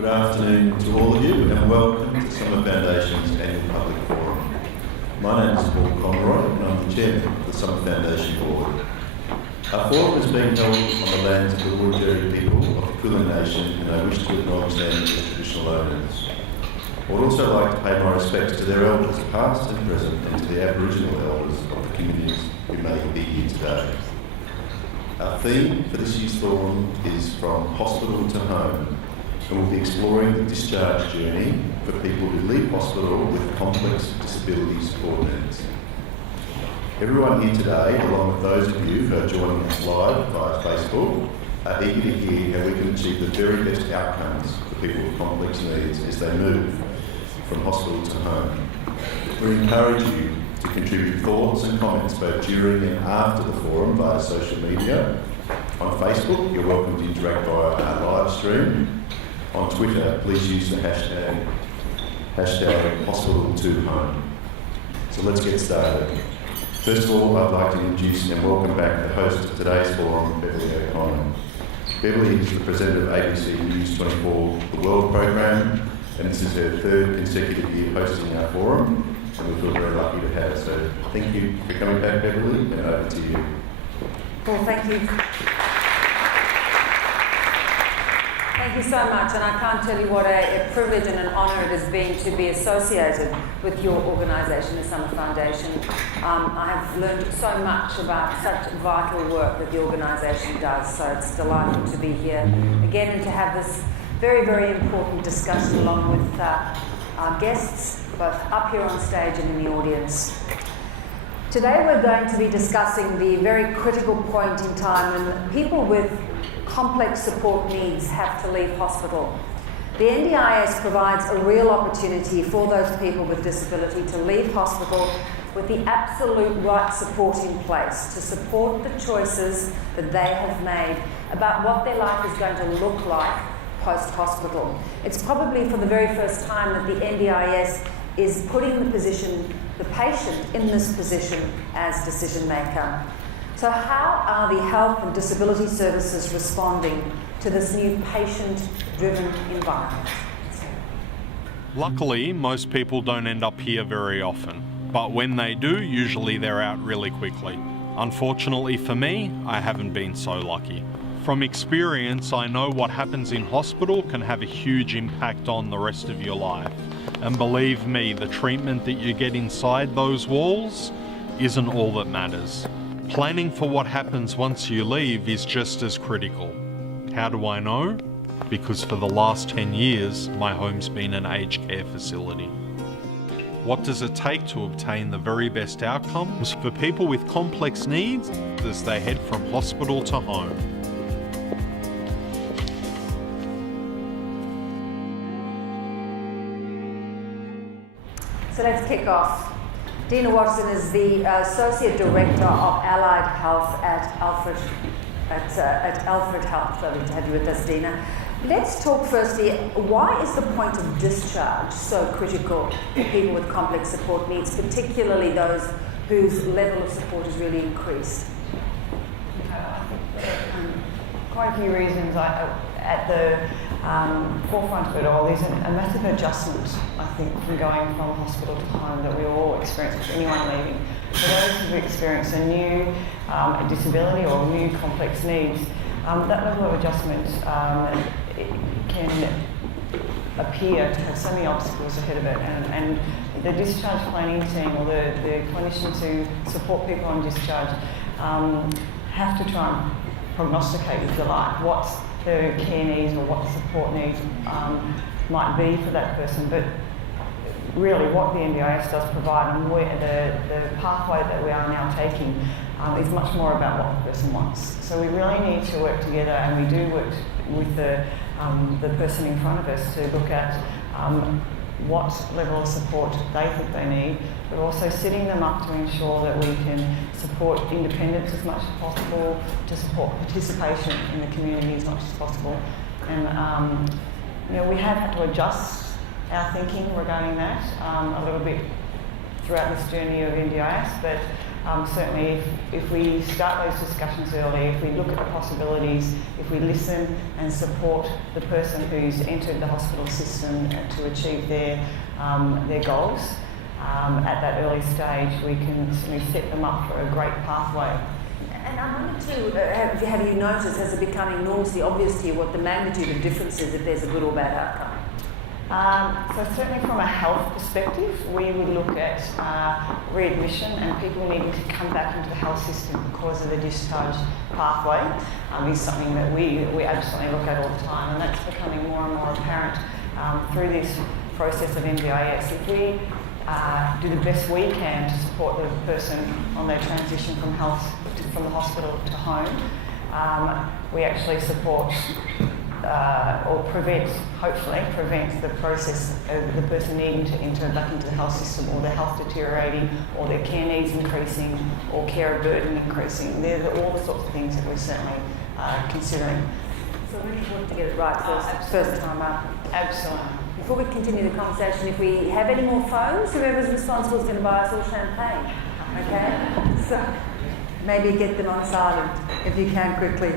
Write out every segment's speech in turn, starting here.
Good afternoon to all of you and welcome to Summer Foundation's annual public forum. My name is Paul Conroy and I'm the chairman of the Summer Foundation board. Our forum is being held on the lands of the Wurundjeri people of the Kulin Nation and I wish to acknowledge them as traditional owners. I would also like to pay my respects to their elders past and present and to the Aboriginal elders of the communities who may be here today. Our theme for this year's forum is From Hospital to Home, and we'll be exploring the discharge journey for people who leave hospital with complex disabilities or needs. Everyone here today, along with those of you who are joining us live via Facebook, are eager to hear how we can achieve the very best outcomes for people with complex needs as they move from hospital to home. We encourage you to contribute thoughts and comments both during and after the forum via social media. On Facebook, you're welcome to interact via our live stream. On Twitter, please use the hashtag #HospitalToHome. So let's get started. First of all, I'd like to introduce and welcome back the host of today's forum, Beverley O'Connor. Beverley is the presenter of ABC News 24 The World program, and this is her third consecutive year hosting our forum, and we feel very lucky to have her. So thank you for coming back, Beverley, and over to you. Well, thank you. Thank you so much, and I can't tell you what a privilege and an honour it has been to be associated with your organisation, the Summer Foundation. I have learned so much about such vital work that the organisation does, so it's delightful to be here again and to have this very, very important discussion along with our guests, both up here on stage and in the audience. Today we're going to be discussing the very critical point in time when people with complex support needs have to leave hospital. The NDIS provides a real opportunity for those people with disability to leave hospital with the absolute right support in place to support the choices that they have made about what their life is going to look like post-hospital. It's probably for the very first time that the NDIS is putting the patient in this position as decision maker. So how are the health and disability services responding to this new patient-driven environment? Luckily, most people don't end up here very often, but when they do, usually they're out really quickly. Unfortunately for me, I haven't been so lucky. From experience, I know what happens in hospital can have a huge impact on the rest of your life. And believe me, the treatment that you get inside those walls isn't all that matters. Planning for what happens once you leave is just as critical. How do I know? Because for the last 10 years, my home's been an aged care facility. What does it take to obtain the very best outcomes for people with complex needs as they head from hospital to home? So let's kick off. Dina Watson is the Associate Director of Allied Health at Alfred Health. Lovely to have you with us, Dina. Let's talk firstly, why is the point of discharge so critical for people with complex support needs, particularly those whose level of support has really increased? Quite a few reasons. At the forefront of it all, there's a massive adjustment, I think, from going from hospital to home that we all experience with anyone leaving. For those who've experienced a new disability or new complex needs, that level of adjustment can appear to have so many obstacles ahead of it, and the discharge planning team or the clinicians who support people on discharge have to try and prognosticate, if you like, what the care needs or what the support needs might be for that person. But really what the NDIS does provide and where the pathway that we are now taking is much more about what the person wants. So we really need to work together, and we do work with the person in front of us to look at what level of support they think they need, but also setting them up to ensure that we can support independence as much as possible, to support participation in the community as much as possible. And we have had to adjust our thinking regarding that a little bit throughout this journey of NDIS, but Certainly if we start those discussions early, if we look at the possibilities, if we listen and support the person who's entered the hospital system to achieve their goals, at that early stage we can certainly set them up for a great pathway. And I wanted to, have you noticed, has it become enormously obvious to you what the magnitude of difference is if there's a good or bad outcome? So certainly from a health perspective, we would look at readmission and people needing to come back into the health system because of the discharge pathway is something that we absolutely look at all the time, and that's becoming more and more apparent through this process of NDIS. If we do the best we can to support the person on their transition from from the hospital to home, we actually support or hopefully prevents the process of the person needing to enter back into the health system, or their health deteriorating, or their care needs increasing, or care burden increasing. They're all the sorts of things that we're certainly considering. So really important to get it right first time up. Absolutely. Before we continue the conversation, if we have any more phones, whoever's responsible is going to buy us all champagne. Okay? So maybe get them on silent if you can quickly.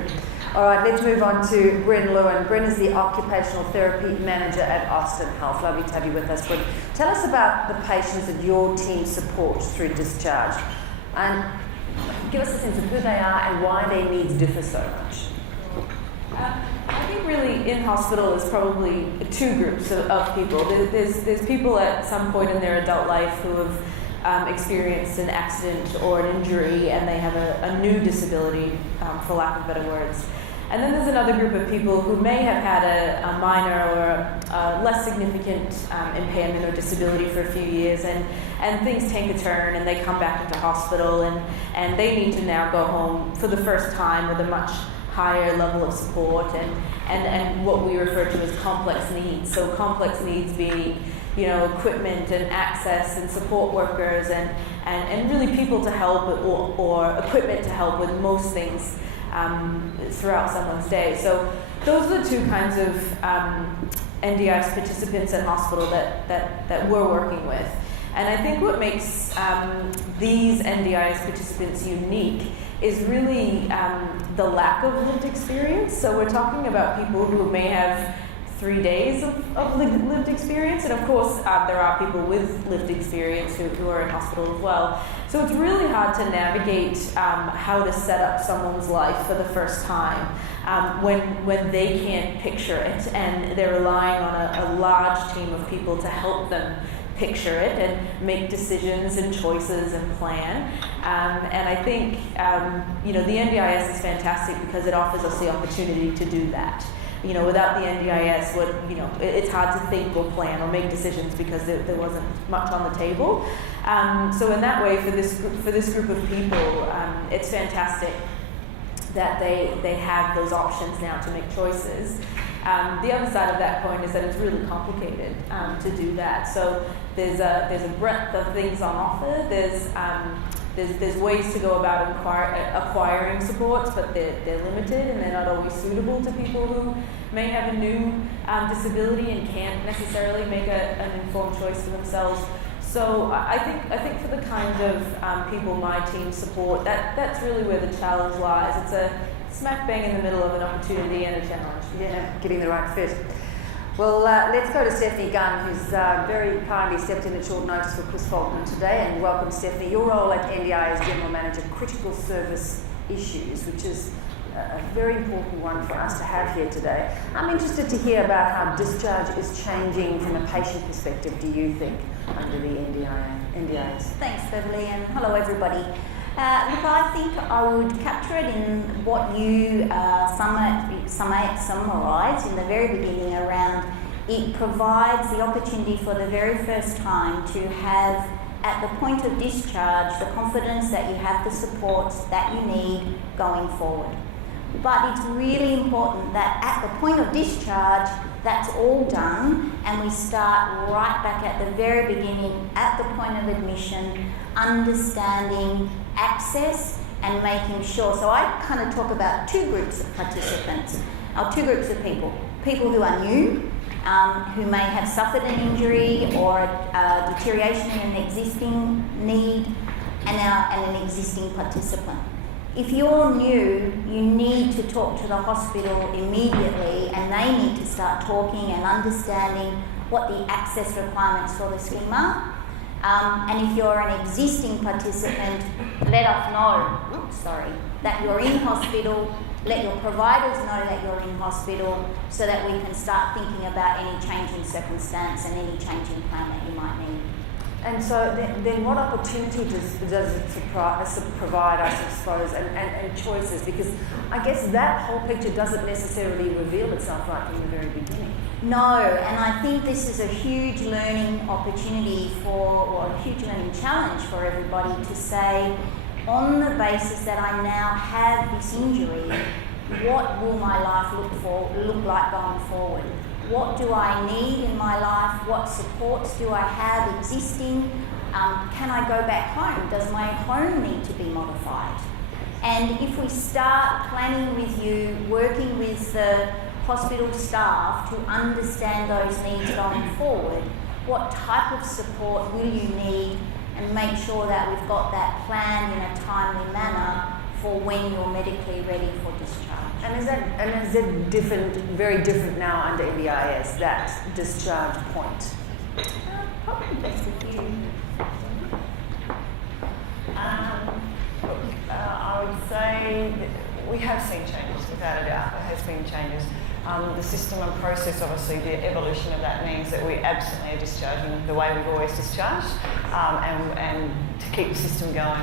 All right, let's move on to Bryn Lewin. Bryn is the Occupational Therapy Manager at Austin Health. Lovely to have you with us, Bryn. Tell us about the patients that your team supports through discharge, and give us a sense of who they are and why their needs differ so much. I think really in hospital there's probably two groups of people. There's people at some point in their adult life who have experienced an accident or an injury and they have a new disability, for lack of better words. And then there's another group of people who may have had a minor or a less significant impairment or disability for a few years, and things take a turn and they come back into hospital and they need to now go home for the first time with a much higher level of support and what we refer to as complex needs. So complex needs being, equipment and access and support workers and really people to help or equipment to help with most things throughout someone's day. So those are the two kinds of NDIS participants in hospital that we're working with. And I think what makes these NDIS participants unique is really the lack of lived experience. So we're talking about people who may have 3 days of lived experience, and of course there are people with lived experience who are in hospital as well. So it's really hard to navigate how to set up someone's life for the first time when they can't picture it, and they're relying on a large team of people to help them picture it and make decisions and choices and plan. And I think the NDIS is fantastic because it offers us the opportunity to do that. Without the NDIS, it's hard to think or plan or make decisions because there wasn't much on the table. So in that way, for this group of people, it's fantastic that they have those options now to make choices. The other side of that coin is that it's really complicated to do that. So there's a breadth of things on offer. There's ways to go about acquiring supports, but they're limited and they're not always suitable to people who may have a new disability and can't necessarily make an informed choice for themselves. So I think for the kind of people my team support, that's really where the challenge lies. It's a smack bang in the middle of an opportunity and a challenge. Yeah, getting the right fit. Well, let's go to Stephanie Gunn, who's very kindly stepped in at short notice for Chris Faulkner today. And welcome, Stephanie. Your role at NDI is General Manager Critical Service Issues, which is a very important one for us to have here today. I'm interested to hear about how discharge is changing from a patient perspective, do you think, under the NDIS? Thanks, Beverley, and hello, everybody. Look, I think I would capture it in what you summarise in the very beginning around it provides the opportunity for the very first time to have, at the point of discharge, the confidence that you have the supports that you need going forward. But it's really important that at the point of discharge, that's all done, and we start right back at the very beginning, at the point of admission, understanding access and making sure. So I kind of talk about two groups of participants, or two groups of people. People who are new, who may have suffered an injury or a deterioration in an existing need, and an existing participant. If you're new, you need to talk to the hospital immediately, and they need to start talking and understanding what the access requirements for the scheme are. And if you're an existing participant, let us know, that you're in hospital. Let your providers know that you're in hospital, so that we can start thinking about any change in circumstance and any change in plan that you might need. And so then what opportunity does it provide us, I suppose, and choices? Because I guess that whole picture doesn't necessarily reveal itself right from the very beginning. No, and I think this is a huge learning opportunity or a huge learning challenge for everybody to say, on the basis that I now have this injury, what will my life look like going forward? What do I need in my life? What supports do I have existing? Can I go back home? Does my home need to be modified? And if we start planning with you, working with the hospital staff to understand those needs going forward, what type of support will you need, and make sure that we've got that planned in a timely manner for when you're medically ready for discharge. And is it different, very different now under NDIS, that discharge point? Probably just a few. I would say that we have seen changes, without a doubt. There has been changes. The system and process, obviously, the evolution of that means that we absolutely are discharging the way we've always discharged, and to keep the system going,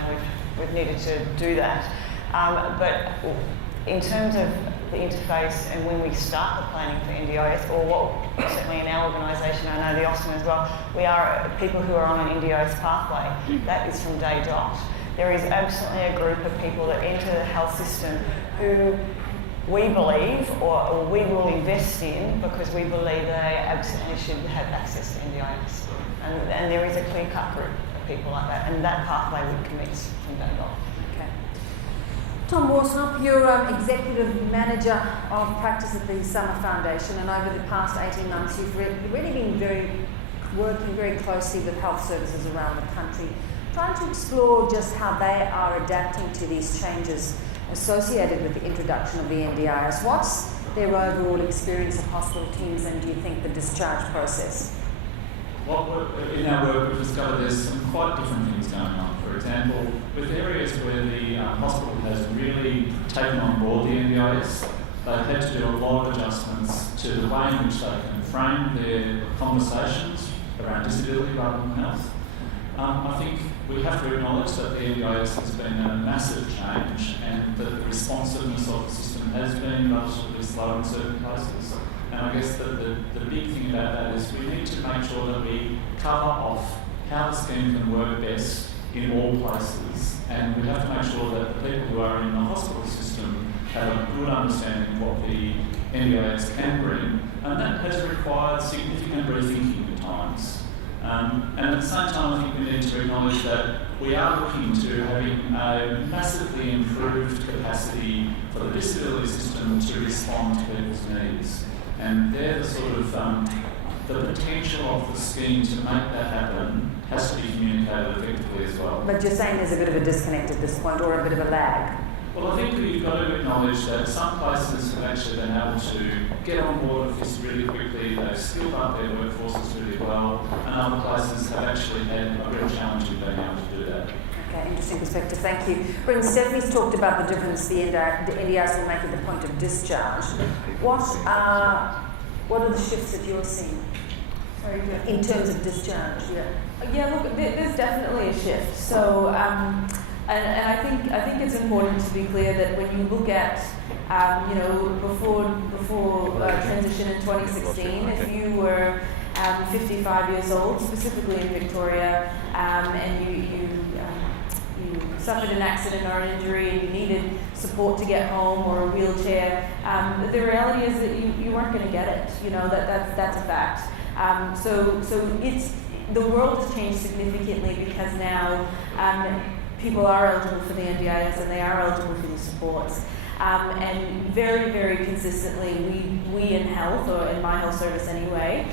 we've needed to do that. But in terms of the interface and when we start the planning for NDIS, or what certainly in our organisation, I know the Austin as well, we are people who are on an NDIS pathway. That is from day dot. There is absolutely a group of people that enter the health system who we believe, or we will invest in, because we believe they absolutely should have access to NDIS. And there is a clear-cut group of people like that, and that pathway would commence from day dot. Tom Warsnop, you're Executive Manager of Practice at the Summer Foundation, and over the past 18 months you've really been working very closely with health services around the country, trying to explore just how they are adapting to these changes associated with the introduction of the NDIS. What's their overall experience of hospital teams, and do you think the discharge process? Well, in our work we've discovered there's some quite different things going on. For example, with areas where the hospital has really taken on board the NDIS, they've had to do a lot of adjustments to the way in which they can frame their conversations around disability rather than health. I think we have to acknowledge that the NDIS has been a massive change, and that the responsiveness of the system has been relatively slow in certain places. And I guess that the big thing about that is we need to make sure that we cover off how the scheme can work best in all places, and we have to make sure that the people who are in the hospital system have a good understanding of what the NDIS can bring, and that has required significant rethinking at times. And at the same time, I think we need to acknowledge that we are looking to having a massively improved capacity for the disability system to respond to people's needs. And they're the sort of, the potential of the scheme to make that happen has to be communicated effectively as well. But you're saying there's a bit of a disconnect at this point, or a bit of a lag? Well, I think we've got to acknowledge that some places have actually been able to get on board with this really quickly. They've skilled up their workforces really well, and other places have actually had a real challenge in being able to do that. Okay, interesting perspective, thank you. Brendan, Stephanie's talked about the difference the NDIS will make at the point of discharge. What are the shifts that you're seeing? Sorry, in terms of discharge? Yeah, look, there's definitely a shift. So, and I think it's important to be clear that when you look at, before transition in 2016, if you were 55 years old, specifically in Victoria, and you suffered an accident or an injury and you needed support to get home or a wheelchair, the reality is that you weren't going to get it. That's a fact. So it's the world has changed significantly, because now people are eligible for the NDIS and they are eligible for the supports. And very, very consistently, we in health, or in my health service anyway,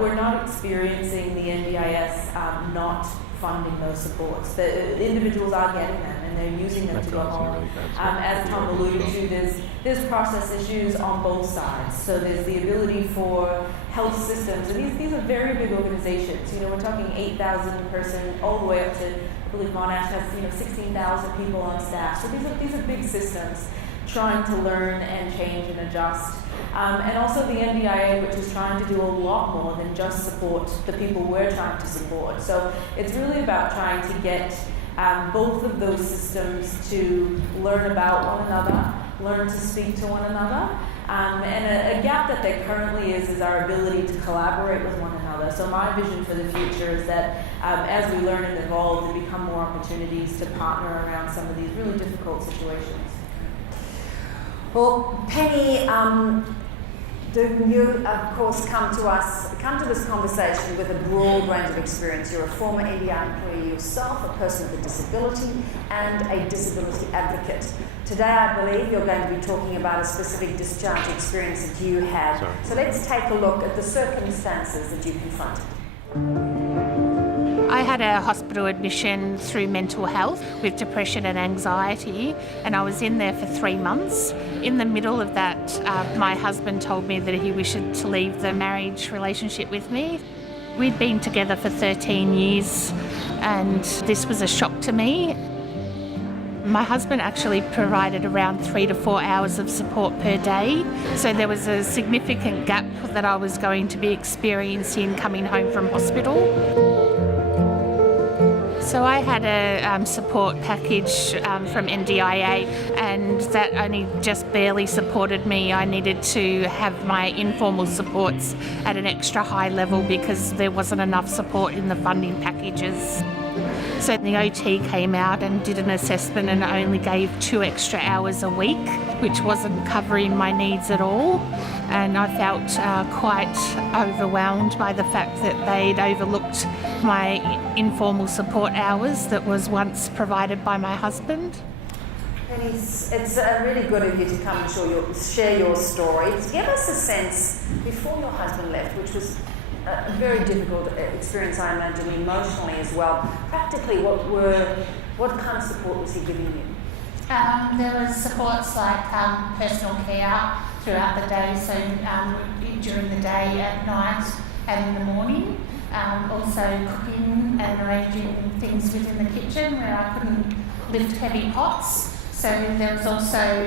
we're not experiencing the NDIS not funding those supports. The individuals are getting them and they're using them to go home. As Tom alluded to, there's process issues on both sides. So there's the ability for health systems, and these are very big organizations. We're talking 8,000 person all the way up to, I believe Monash has 16,000 people on staff. So these are big systems trying to learn and change and adjust. And also the NDIA, which is trying to do a lot more than just support the people we're trying to support. So it's really about trying to get both of those systems to learn about one another, learn to speak to one another. And a gap that there currently is our ability to collaborate with one another. So my vision for the future is that as we learn and evolve, there become more opportunities to partner around some of these really difficult situations. Well, Penny, you of course come to this conversation with a broad range of experience. You're a former NDI employee yourself, a person with a disability, and a disability advocate. Today, I believe you're going to be talking about a specific discharge experience that you had. So let's take a look at the circumstances that you confronted. I had a hospital admission through mental health with depression and anxiety, and I was in there for 3 months. In the middle of that, my husband told me that he wished to leave the marriage relationship with me. We'd been together for 13 years, and this was a shock to me. My husband actually provided around 3 to 4 hours of support per day, so there was a significant gap that I was going to be experiencing coming home from hospital. So I had a support package from NDIA, and that only just barely supported me. I needed to have my informal supports at an extra high level because there wasn't enough support in the funding packages. So the OT came out and did an assessment and only gave 2 extra hours a week, which wasn't covering my needs at all. And I felt quite overwhelmed by the fact that they'd overlooked my informal support hours that was once provided by my husband. And it's really good of you to come and share your story. Give us a sense, before your husband left, which was a very difficult experience, I imagine, emotionally as well. Practically, what kind of support was he giving you? There was supports like personal care throughout the day, so during the day, at night and in the morning. Also cooking and arranging things within the kitchen where I couldn't lift heavy pots. So there was also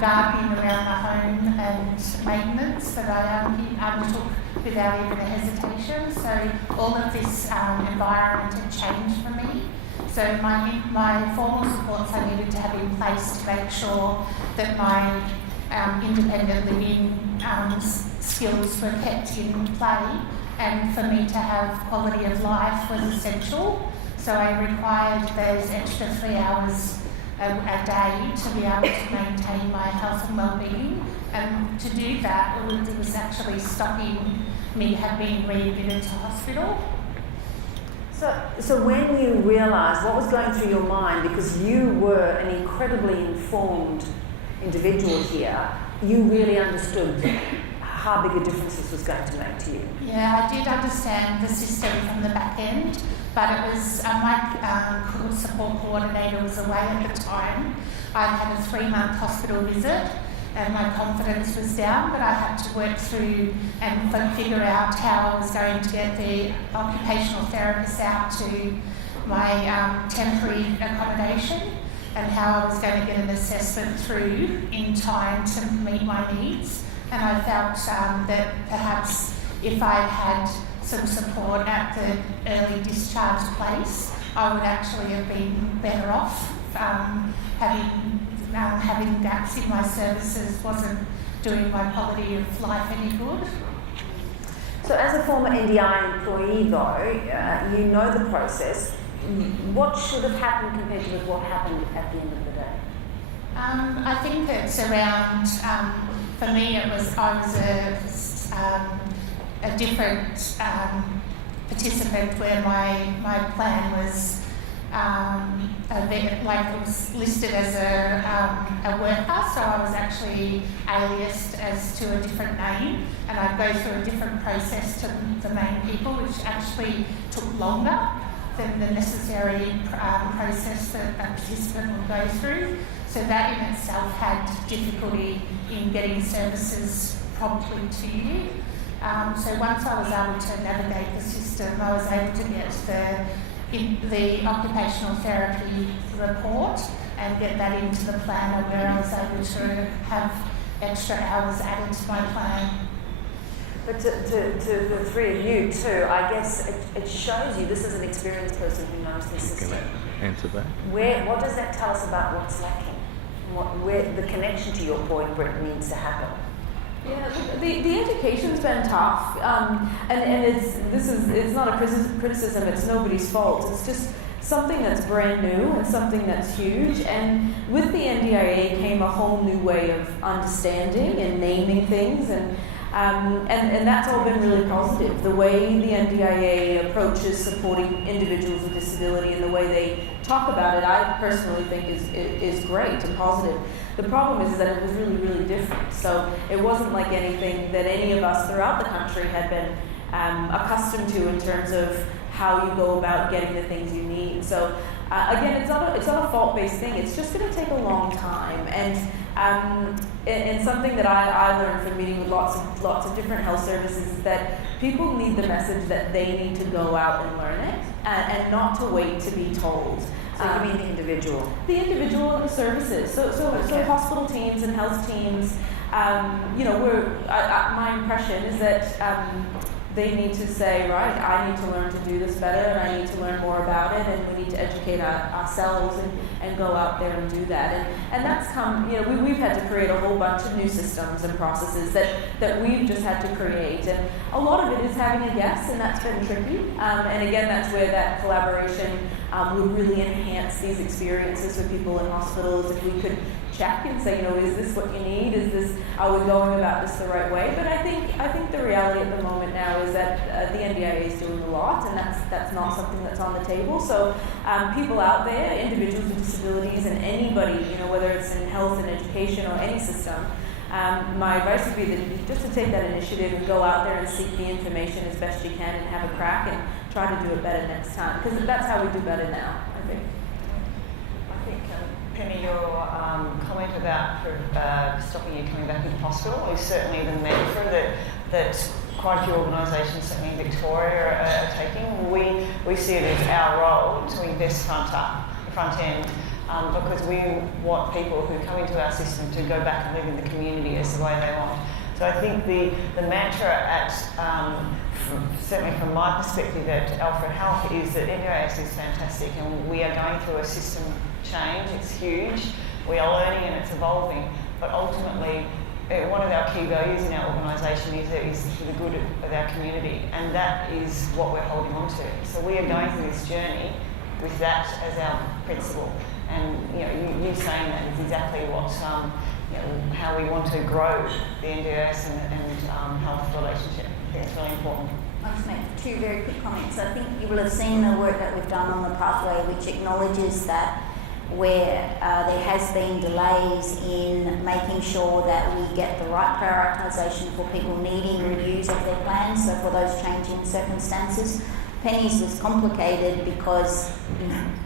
gardening around the home and maintenance that I undertook without even a hesitation. So all of this environment had changed for me. So my formal supports I needed to have in place to make sure that my independent living skills were kept in play, and for me to have quality of life was essential. So I required those extra 3 hours a day to be able to maintain my health and well-being, and to do that it was actually stopping me having being readmitted to hospital. So when you realised, what was going through your mind, because you were an incredibly informed individual here, you really understood how big a difference this was going to make to you? Yeah, I did understand the system from the back end, but it was my support coordinator was away at the time. I had a 3-month hospital visit and my confidence was down, but I had to work through and figure out how I was going to get the occupational therapist out to my temporary accommodation, and how I was going to get an assessment through in time to meet my needs. And I felt that perhaps if I had some support at the early discharge place, I would actually have been better off. Having gaps in my services wasn't doing my quality of life any good. So as a former NDI employee though, you know the process. What should have happened compared to what happened at the end of the day? I think it's around, for me I was a different participant where my plan was it was listed as a worker, so I was actually aliased as to a different name, and I'd go through a different process to the main people, which actually took longer than the necessary process that a participant will go through. So that in itself had difficulty in getting services promptly to you. So once I was able to navigate the system, I was able to get the occupational therapy report and get that into the planner, where I was able to have extra hours added to my plan. But to the three of you too, I guess it shows you, this is an experienced person who knows the system. Can I answer that? What does that tell us about what's lacking? Where the connection to your point, Britt, needs to happen? Yeah, the education's been tough, and it's not a criticism. It's nobody's fault. It's just something that's brand new and something that's huge. And with the NDIA came a whole new way of understanding and naming things, and that's all been really positive. The way the NDIA approaches supporting individuals with disability and the way they talk about it, I personally think is great and positive. The problem is that it was really, really different. So it wasn't like anything that any of us throughout the country had been accustomed to in terms of how you go about getting the things you need. So again, it's not a fault-based thing. It's just going to take a long time. And something that I learned from meeting with lots of different health services is that people need the message that they need to go out and learn it and not to wait to be told. So you mean the individual? The individual and the services. So hospital teams and health teams, my impression is that they need to say, right, I need to learn to do this better, and I need to learn more about it, and we need to educate ourselves and go out there and do that. And that's come, we've had to create a whole bunch of new systems and processes that we've just had to create. And a lot of it is having a guess, and that's been tricky. And again, that's where that collaboration would really enhance these experiences with people in hospitals. If we could check and say, is this what you need? Are we going about this the right way? But I think the reality at the moment now is that the NDIA is doing a lot, and that's not something that's on the table. So people out there, individuals with disabilities, and anybody, whether it's in health and education or any system, my advice would be that just to take that initiative and go out there and seek the information as best you can and have a crack and try to do it better next time, because that's how we do better now, I think. Penny, your comment about stopping you coming back into hospital is certainly the mantra that quite a few organisations, certainly in Victoria, are taking. We see it as our role to invest front end, because we want people who come into our system to go back and live in the community as the way they want. So I think the mantra certainly from my perspective at Alfred Health is that NDIS is fantastic, and we are going through a system change. It's huge. We are learning and it's evolving, but ultimately one of our key values in our organisation is for the good of our community, and that is what we're holding on to. So we are going through this journey with that as our principle, and you saying that is exactly what how we want to grow the NDIS and health relationship. I think it's really important. I'll just make two very quick comments. I think you will have seen the work that we've done on the pathway, which acknowledges that where there has been delays in making sure that we get the right prioritisation for people needing reviews of their plans, so for those changing circumstances. Penny's was complicated because,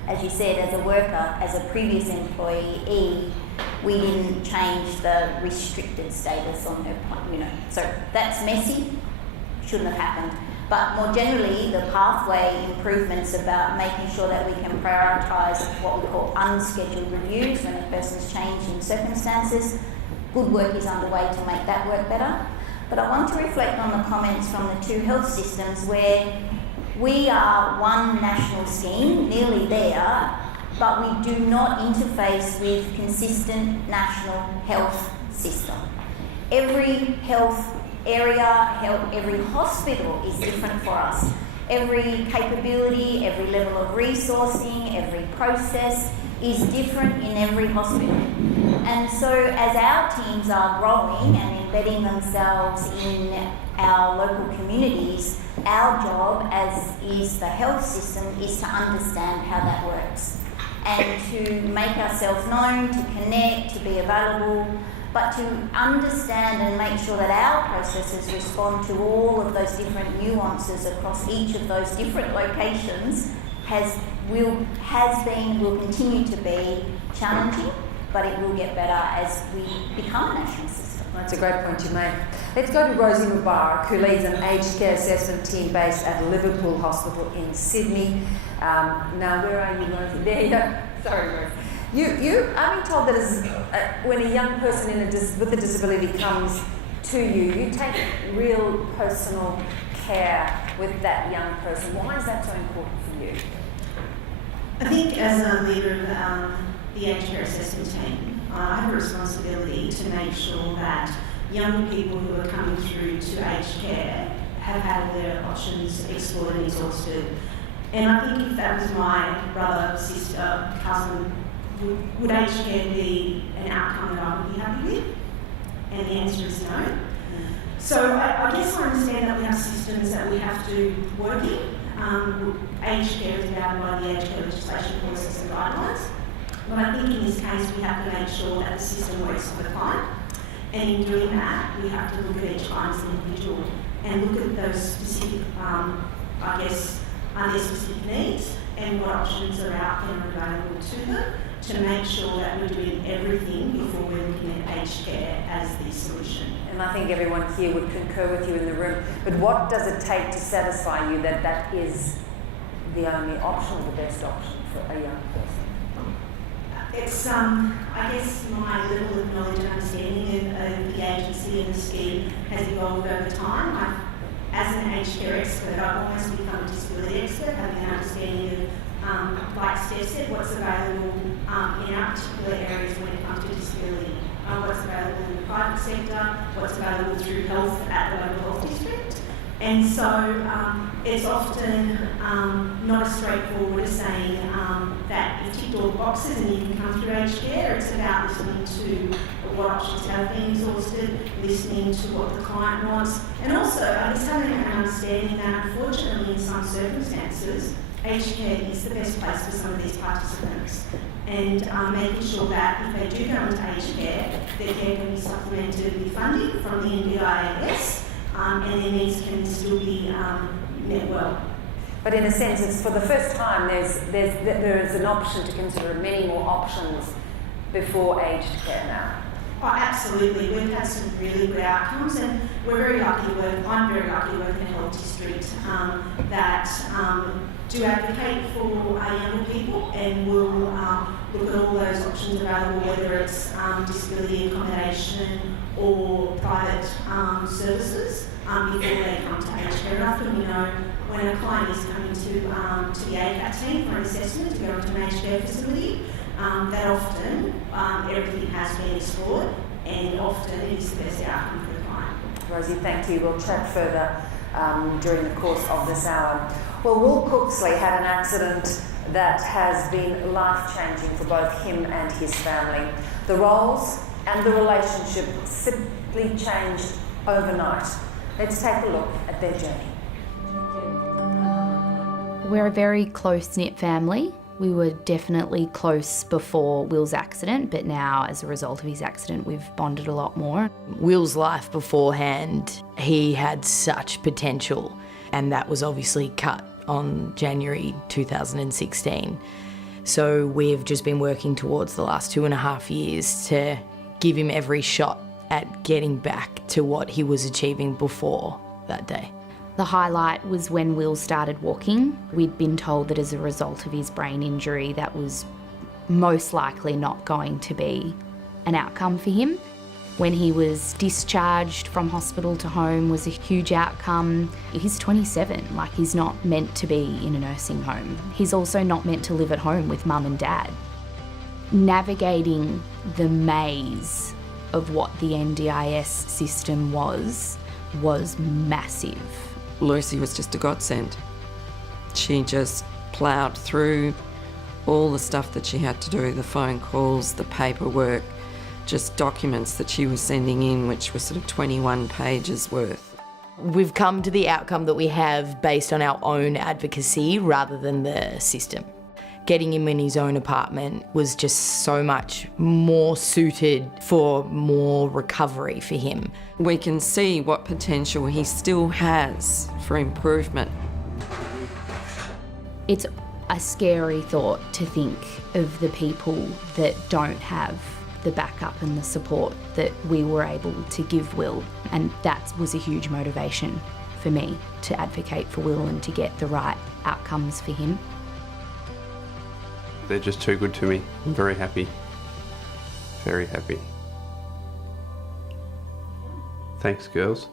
as you said, as a worker, as a previous employee, we didn't change the restricted status on her plan, So that's messy, shouldn't have happened. But more generally, the pathway improvements about making sure that we can prioritise what we call unscheduled reviews when a person's changing circumstances. Good work is underway to make that work better. But I want to reflect on the comments from the two health systems where we are one national scheme, nearly there, but we do not interface with consistent national health system. Every health area, every hospital is different for us. Every capability, every level of resourcing, every process is different in every hospital. And so as our teams are growing and embedding themselves in our local communities, our job, as is the health system, is to understand how that works and to make ourselves known, to connect, to be available, but to understand and make sure that our processes respond to all of those different nuances across each of those different locations has been, will continue to be challenging, but it will get better as we become a national system. That's a great point you make. Let's go to Rosie Mubarak, who leads an aged care assessment team based at Liverpool Hospital in Sydney. Now, where are you, Rosie? There you go. Sorry, Rosie. I've been told that when a young person with a disability comes to you, you take real personal care with that young person. Why is that so important for you? I think as a leader of the aged care assessment team, I have a responsibility to make sure that young people who are coming through to aged care have had all their options explored and exhausted. And I think if that was my brother, sister, cousin, would aged care be an outcome that I would be happy with? And the answer is no. So I guess I understand that we have systems that we have to work in. Aged care is bound by the aged care legislation, policies and guidelines. But I think in this case we have to make sure that the system works for the client. And in doing that, we have to look at each client as an individual and look at those specific, their specific needs and what options are out there and available to them to make sure that we're doing everything before we're looking at aged care as the solution. And I think everyone here would concur with you in the room. But what does it take to satisfy you that that is the only option or the best option for a young person? It's, I guess my level of knowledge and understanding of the agency and the scheme has evolved over time. As an aged care expert, I've almost become a disability expert, having an understanding of, like Steph said, what's available in our particular areas when it comes to disability. What's available in the private sector, what's available through health at the local health district. And so it's often not as straightforward as saying that you've ticked all the boxes and you can come through aged care. It's about listening to what options have been exhausted, listening to what the client wants, and also just having an understanding that unfortunately in some circumstances, aged care is the best place for some of these participants. And making sure that if they do go into aged care, their care can be supplemented with funding from the NDIS, and their needs can still be met well. But in a sense, it's for the first time there is an option to consider many more options before aged care now. Oh, absolutely. We've had some really good outcomes, and we're very lucky to work. I'm very lucky to work in a health district that do advocate for our younger people, and will look at all those options available, whether it's disability accommodation or private services before they come to aged care. Often we know when a client is coming to the ACAT team for an assessment to go into an aged care facility, that often everything has been explored, and often it is the best outcome for the client. Rosie, thank you. We'll chat further during the course of this hour. Well, Will Cooksley had an accident that has been life-changing for both him and his family. The roles and the relationship simply changed overnight. Let's take a look at their journey. We're a very close-knit family. We were definitely close before Will's accident, but now as a result of his accident, we've bonded a lot more. Will's life beforehand, he had such potential, and that was obviously cut on January 2016. So we've just been working towards the last 2.5 years to give him every shot at getting back to what he was achieving before that day. The highlight was when Will started walking. We'd been told that as a result of his brain injury, that was most likely not going to be an outcome for him. When he was discharged from hospital to home was a huge outcome. He's 27, like he's not meant to be in a nursing home. He's also not meant to live at home with mum and dad. Navigating the maze of what the NDIS system was massive. Lucy was just a godsend. She just ploughed through all the stuff that she had to do, the phone calls, the paperwork, just documents that she was sending in, which were sort of 21 pages worth. We've come to the outcome that we have based on our own advocacy rather than the system. Getting him in his own apartment was just so much more suited for more recovery for him. We can see what potential he still has for improvement. It's a scary thought to think of the people that don't have the backup and the support that we were able to give Will. And that was a huge motivation for me to advocate for Will and to get the right outcomes for him. They're just too good to me. I'm very happy. Very happy. Thanks, girls.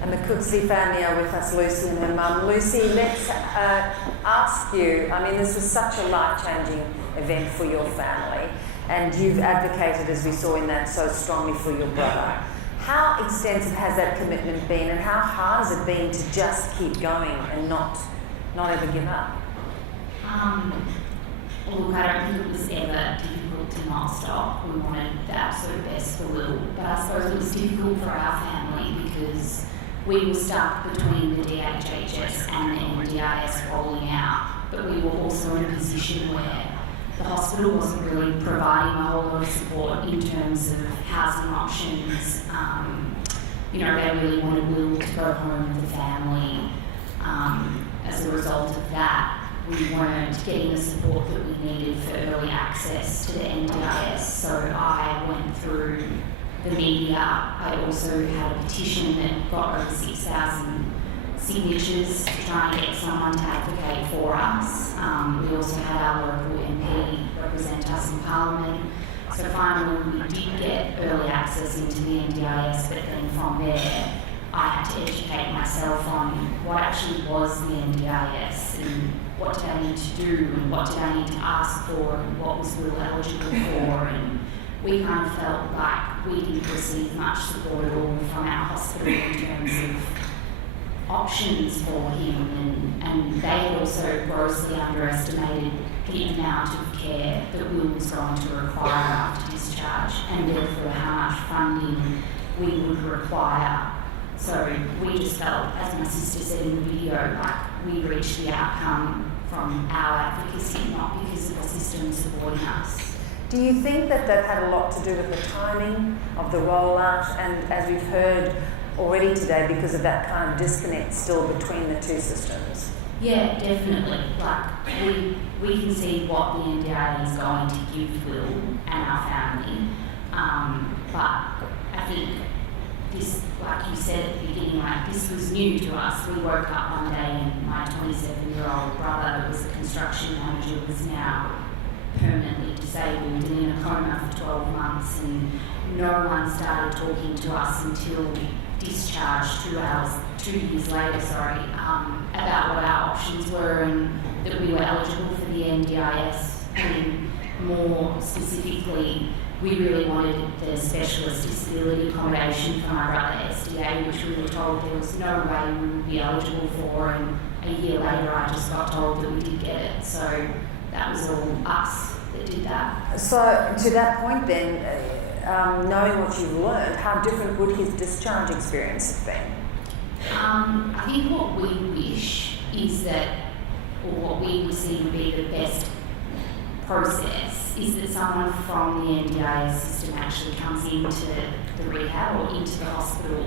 And the Cooksley family are with us, Lucy and her mum. Lucy, let's ask you, I mean, this was such a life-changing event for your family, and you've advocated, as we saw in that, so strongly for your brother. How extensive has that commitment been, and how hard has it been to just keep going and not ever give up? Look, I don't think it was ever difficult to not stop. We wanted the absolute best for Will, but I suppose it was difficult for our family because we were stuck between the DHHS and the NDIS rolling out, but we were also in a position where the hospital wasn't really providing a whole lot of support in terms of housing options. They really wanted Will to go home with the family. As a result of that, we weren't getting the support that we needed for early access to the NDIS. So I went through the media. I also had a petition that got over 6,000 signatures to try and get someone to advocate for us. We also had our local MP represent us in Parliament. So finally we did get early access into the NDIS, but then from there I had to educate myself on what actually was the NDIS and what did I need to do and what did I need to ask for and what was Will eligible for. And we kind of felt like we didn't receive much support at all from our hospital in terms of options for him, and they had also grossly underestimated the amount of care that Will was going to require after discharge, and therefore how much funding we would require. So we just felt, as my sister said in the video, like we reached the outcome from our advocacy, not because of the system supporting us. Do you think that had a lot to do with the timing of the rollout, and as we've heard already today, because of that kind of disconnect still between the two systems? Yeah, definitely. Like we can see what the NDIA is going to give Will and our family, but I think this, like you said at the beginning, like this was new to us. We woke up one day and my 27-year-old brother, who was a construction manager, was now permanently disabled and in a coma for 12 months, and no one started talking to us until discharge 2 years later, about what our options were and that we were eligible for the NDIS. And more specifically, we really wanted the specialist disability accommodation for my brother SDA, which we were told there was no way we would be eligible for, and a year later I just got told that we did get it. So that was all us that did that. So to that point then, knowing what you've learned, how different would his discharge experience have been? I think what we wish is that, or what we would see would be the best process, is that someone from the NDIS system actually comes into the rehab or into the hospital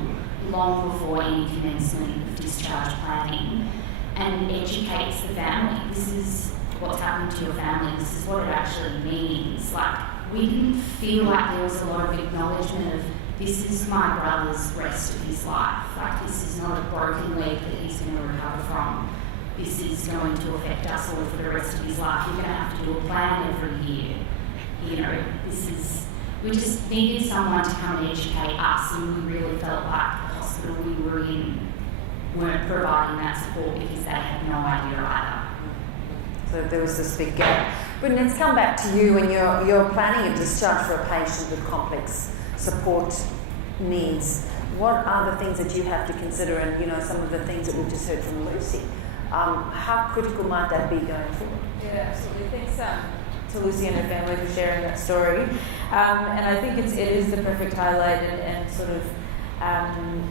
long before any commencement of discharge planning and educates the family. This is what's happened to your family, this is what it actually means. Like, we didn't feel like there was a lot of acknowledgement of this is my brother's rest of his life. Like, this is not a broken leg that he's going to recover from. This is going to affect us all for the rest of his life. You're going to have to do a plan every year. We just needed someone to come and educate us, and we really felt like the hospital we were in weren't providing that support because they had no idea either. So there was this big gap. But let's come back to you when you're planning a discharge for a patient with complex support needs. What are the things that you have to consider, and some of the things that we've just heard from Lucy? How critical might that be going forward? Yeah, absolutely. Thanks to Lucy and her family for sharing that story. And I think it is the perfect highlight and sort of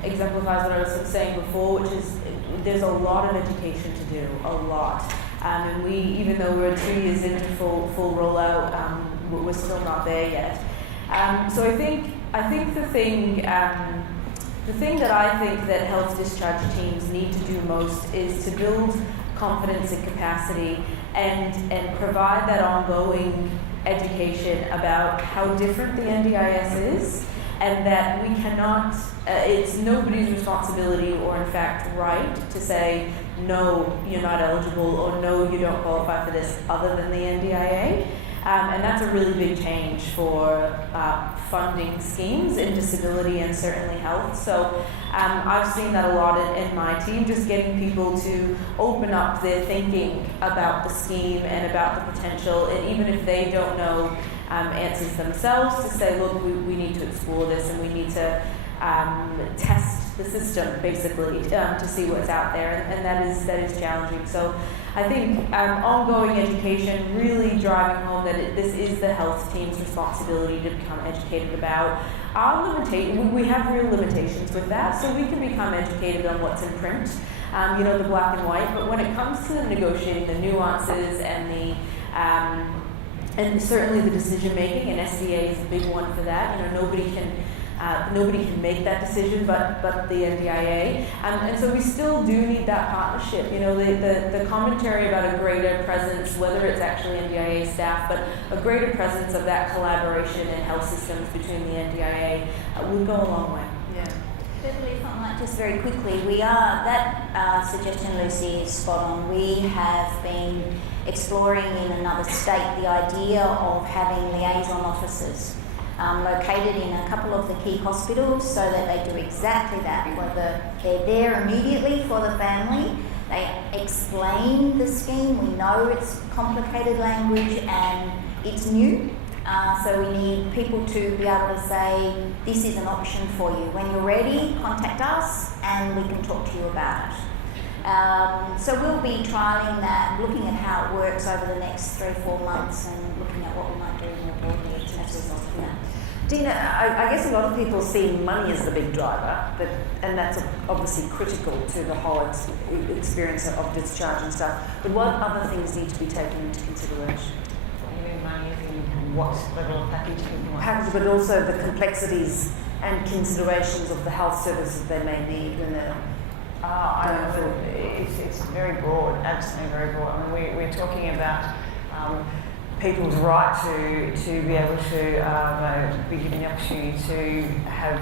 exemplifies what I was saying before, which is there's a lot of education to do, a lot. And we, even though we're 2 years into full rollout, we're still not there yet. So I think the thing The thing that I think that health discharge teams need to do most is to build confidence and capacity and provide that ongoing education about how different the NDIS is, and that we cannot, it's nobody's responsibility or in fact right to say, no, you're not eligible, or no, you don't qualify for this other than the NDIA. And that's a really big change for funding schemes in disability and certainly health. So I've seen that a lot in my team, just getting people to open up their thinking about the scheme and about the potential, and even if they don't know answers themselves, to say, look, we need to explore this and we need to test the system basically to see what's out there, and that is challenging. So I think ongoing education, really driving home that this is the health team's responsibility to become educated about our limitations. We have real limitations with that, so we can become educated on what's in print, the black and white. But when it comes to negotiating the nuances and certainly the decision making, and SDA is a big one for that. Nobody can make that decision but the NDIA, and so we still do need that partnership. The commentary about a greater presence, whether it's actually NDIA staff, but a greater presence of that collaboration in health systems between the NDIA would go a long way. Yeah. Beverley, if I might just very quickly, that suggestion, Lucy, is spot on. We have been exploring in another state the idea of having liaison officers located in a couple of the key hospitals, so that they do exactly that, whether they're there immediately for the family, they explain the scheme. We know it's complicated language and it's new, so we need people to be able to say, this is an option for you. When you're ready, contact us and we can talk to you about it. So we'll be trialling that, looking at how it works over the next 3 or 4 months, and looking at what we might do more broadly as a result of that. Dina, I guess a lot of people see money as the big driver, and that's obviously critical to the whole experience of discharge and stuff. But what other things need to be taken into consideration? You mean money in what level of package? Package, but also the complexities and considerations of the health services they may need when they're it's very broad, absolutely very broad. I mean, we're talking about people's right to be able to be given the opportunity to have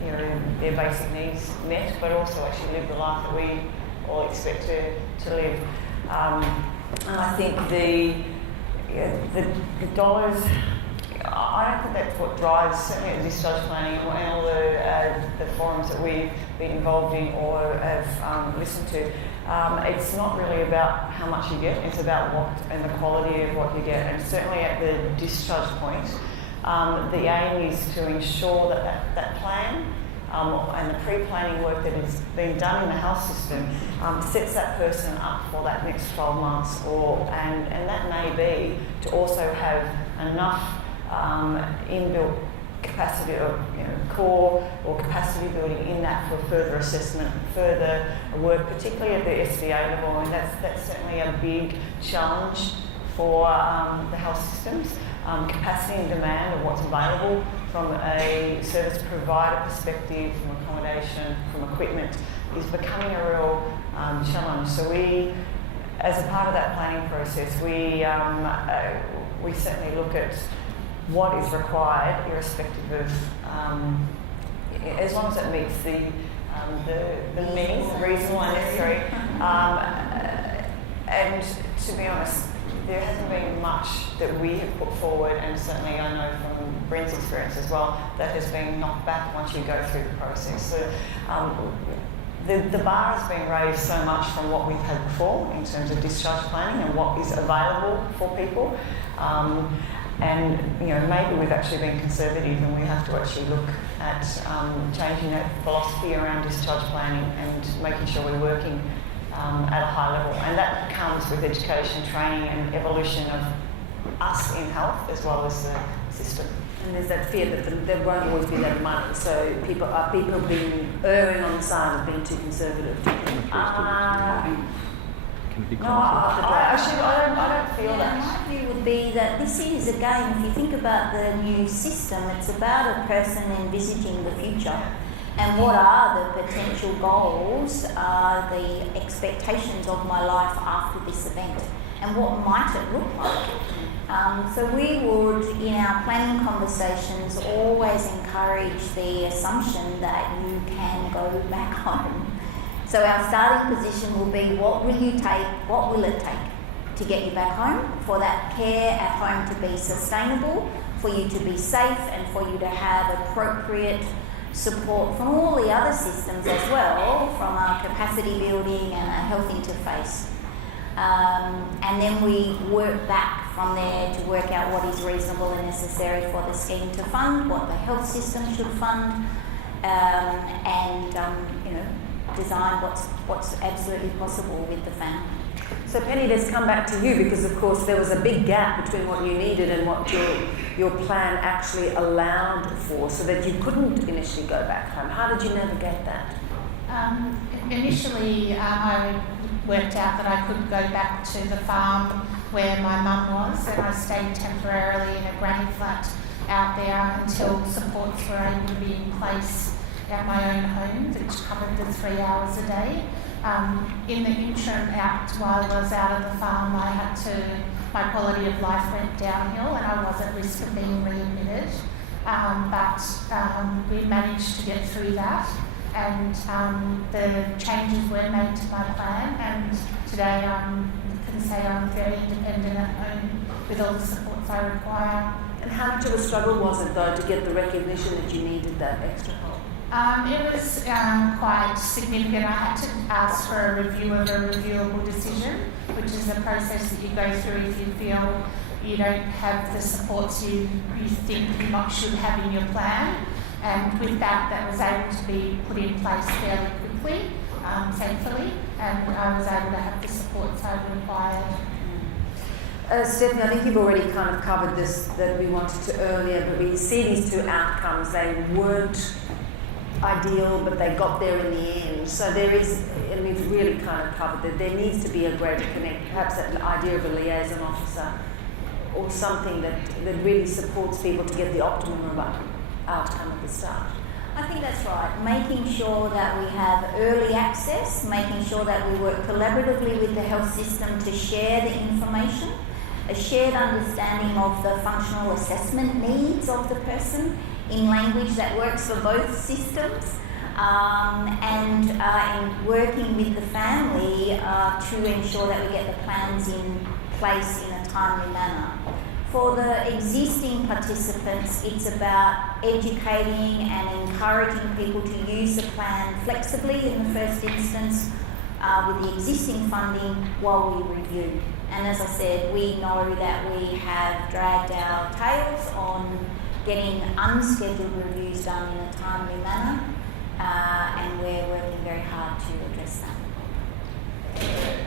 their basic needs met, but also actually live the life that we all expect to live. And I think the dollars, I don't think that's what drives, certainly at discharge planning and all the forums that we've been involved in or have listened to. It's not really about how much you get, it's about what and the quality of what you get. And certainly at the discharge point, the aim is to ensure that plan and the pre-planning work that has been done in the health system sets that person up for that next 12 months, and that may be to also have enough inbuilt capacity or core or capacity building in that for further assessment, further work, particularly at the SDA level, and that's certainly a big challenge for the health systems. Capacity and demand of what's available from a service provider perspective, from accommodation, from equipment, is becoming a real challenge. So we, as a part of that planning process, we certainly look at what is required, irrespective of, as long as it meets the means, reasonable and necessary. And to be honest, there hasn't been much that we have put forward, and certainly I know from Bryn's experience as well, that has been knocked back once you go through the process. So, the bar has been raised so much from what we've had before in terms of discharge planning and what is available for people. And maybe we've actually been conservative, and we have to actually look at changing that philosophy around discharge planning and making sure we're working at a high level. And that comes with education, training and evolution of us in health as well as the system. And there's that fear that there won't always be that money, so people being erring on the side of being too conservative. No, I don't feel that. My view would be that this is, again, if you think about the new system, it's about a person envisaging the future. and what are the potential goals, the expectations of my life after this event, and what might it look like. So we would, in our planning conversations, always encourage the assumption that you can go back home. So our starting position will be, what will you take, what will it take to get you back home, for that care at home to be sustainable, for you to be safe, and for you to have appropriate support from all the other systems as well, from our capacity building and our health interface. And then we work back from there to work out what is reasonable and necessary for the scheme to fund, what the health system should fund, and design what's absolutely possible with the family. So Penny, let's come back to you, because of course there was a big gap between what you needed and what your plan actually allowed for, so that you couldn't initially go back home. How did you navigate that? Initially, I worked out that I could go back to the farm where my mum was, and I stayed temporarily in a granny flat out there until supports were able to be in place at my own home, which covered the 3 hours a day. In the interim while I was out of the farm, my quality of life went downhill and I was at risk of being readmitted. But we managed to get through that, and the changes were made to my plan, and today I can say I'm very independent at home with all the supports I require. And how much of a struggle was it though to get the recognition that you needed that extra help? It was quite significant. I had to ask for a review of a reviewable decision, which is a process that you go through if you feel you don't have the supports you think you should have in your plan. And with that was able to be put in place fairly quickly, thankfully, and I was able to have the supports I required. Stephanie, I think you've already kind of covered this that we wanted to earlier, but we see these two outcomes. They weren't ideal, but they got there in the end. So there is, and we've really kind of covered that there needs to be a greater connect, perhaps that idea of a liaison officer or something that really supports people to get the optimum outcome at the start. I think that's right. Making sure that we have early access, making sure that we work collaboratively with the health system to share the information, a shared understanding of the functional assessment needs of the person in language that works for both systems, and in working with the family to ensure that we get the plans in place in a timely manner. For the existing participants, it's about educating and encouraging people to use the plan flexibly in the first instance with the existing funding while we review. And as I said, we know that we have dragged our tails on getting unscheduled reviews done in a timely manner, and we're working very hard to address that.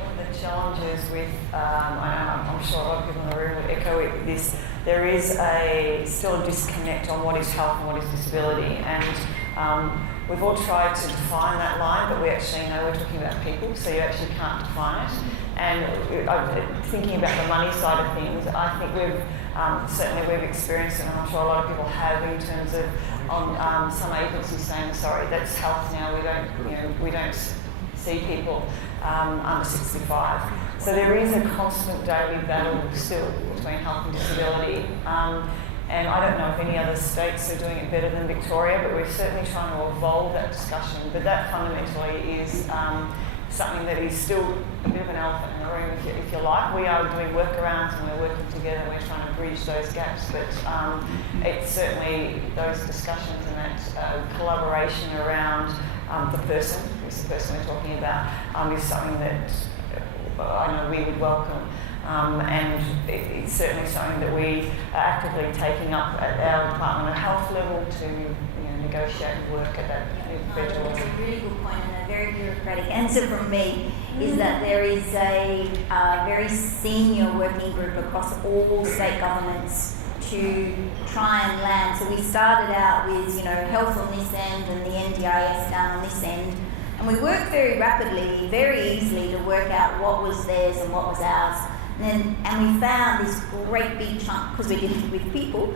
One of the challenges with, I'm sure a lot of people in the room would echo this, there is still a disconnect on what is health and what is disability, and we've all tried to define that line, but we actually know we're talking about people, so you actually can't define it. And thinking about the money side of things, I think certainly we've experienced it, and I'm sure a lot of people have, in terms of some agencies saying, sorry, that's health now, we don't see people under 65. So there is a constant daily battle still between health and disability. And I don't know if any other states are doing it better than Victoria, but we're certainly trying to evolve that discussion. But that fundamentally is something that is still a bit of an elephant in the room, if you like. We are doing workarounds and we're working together and we're trying to bridge those gaps. But it's certainly those discussions and that collaboration around the person, who's the person we're talking about, is something that I know we would welcome. And it's certainly something that we are actively taking up at our Department of Health level to negotiate and work at that individual. That's a really good point, and a very bureaucratic answer from me is that there is a very senior working group across all state governments to try and land. So we started out with health on this end and the NDIS down on this end, and we worked very rapidly, very easily to work out what was theirs and what was ours. And we found this great big chunk, because we're dealing with people,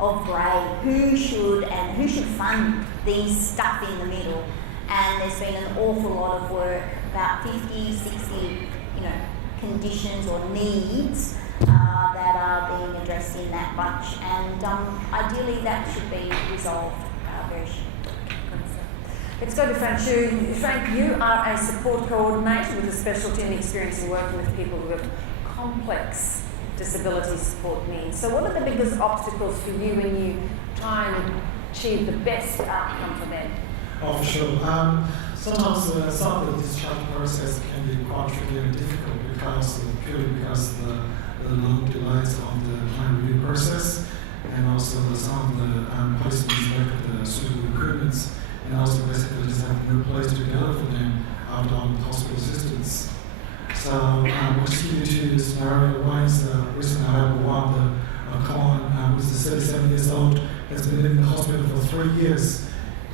of grey. Who should fund these stuff in the middle? And there's been an awful lot of work, about 50, 60, conditions or needs that are being addressed in that bunch, and ideally that should be resolved very soon. Let's go to Frank Chu. Frank, you are a support coordinator with a specialty and experience in working with people who have complex disability support needs. So what are the biggest obstacles for you when you try and achieve the best outcome for them? Oh, for sure. Sometimes some of the discharge process can be quite tricky and difficult purely because the long delays of the plan review process, and also some of the placements lack of the suitable recruitments, and also basically just have no place to go for them out on hospital assistance. So I'll just give you two scenario. One is recently I had one, a client who's 37 years old, has been in the hospital for 3 years.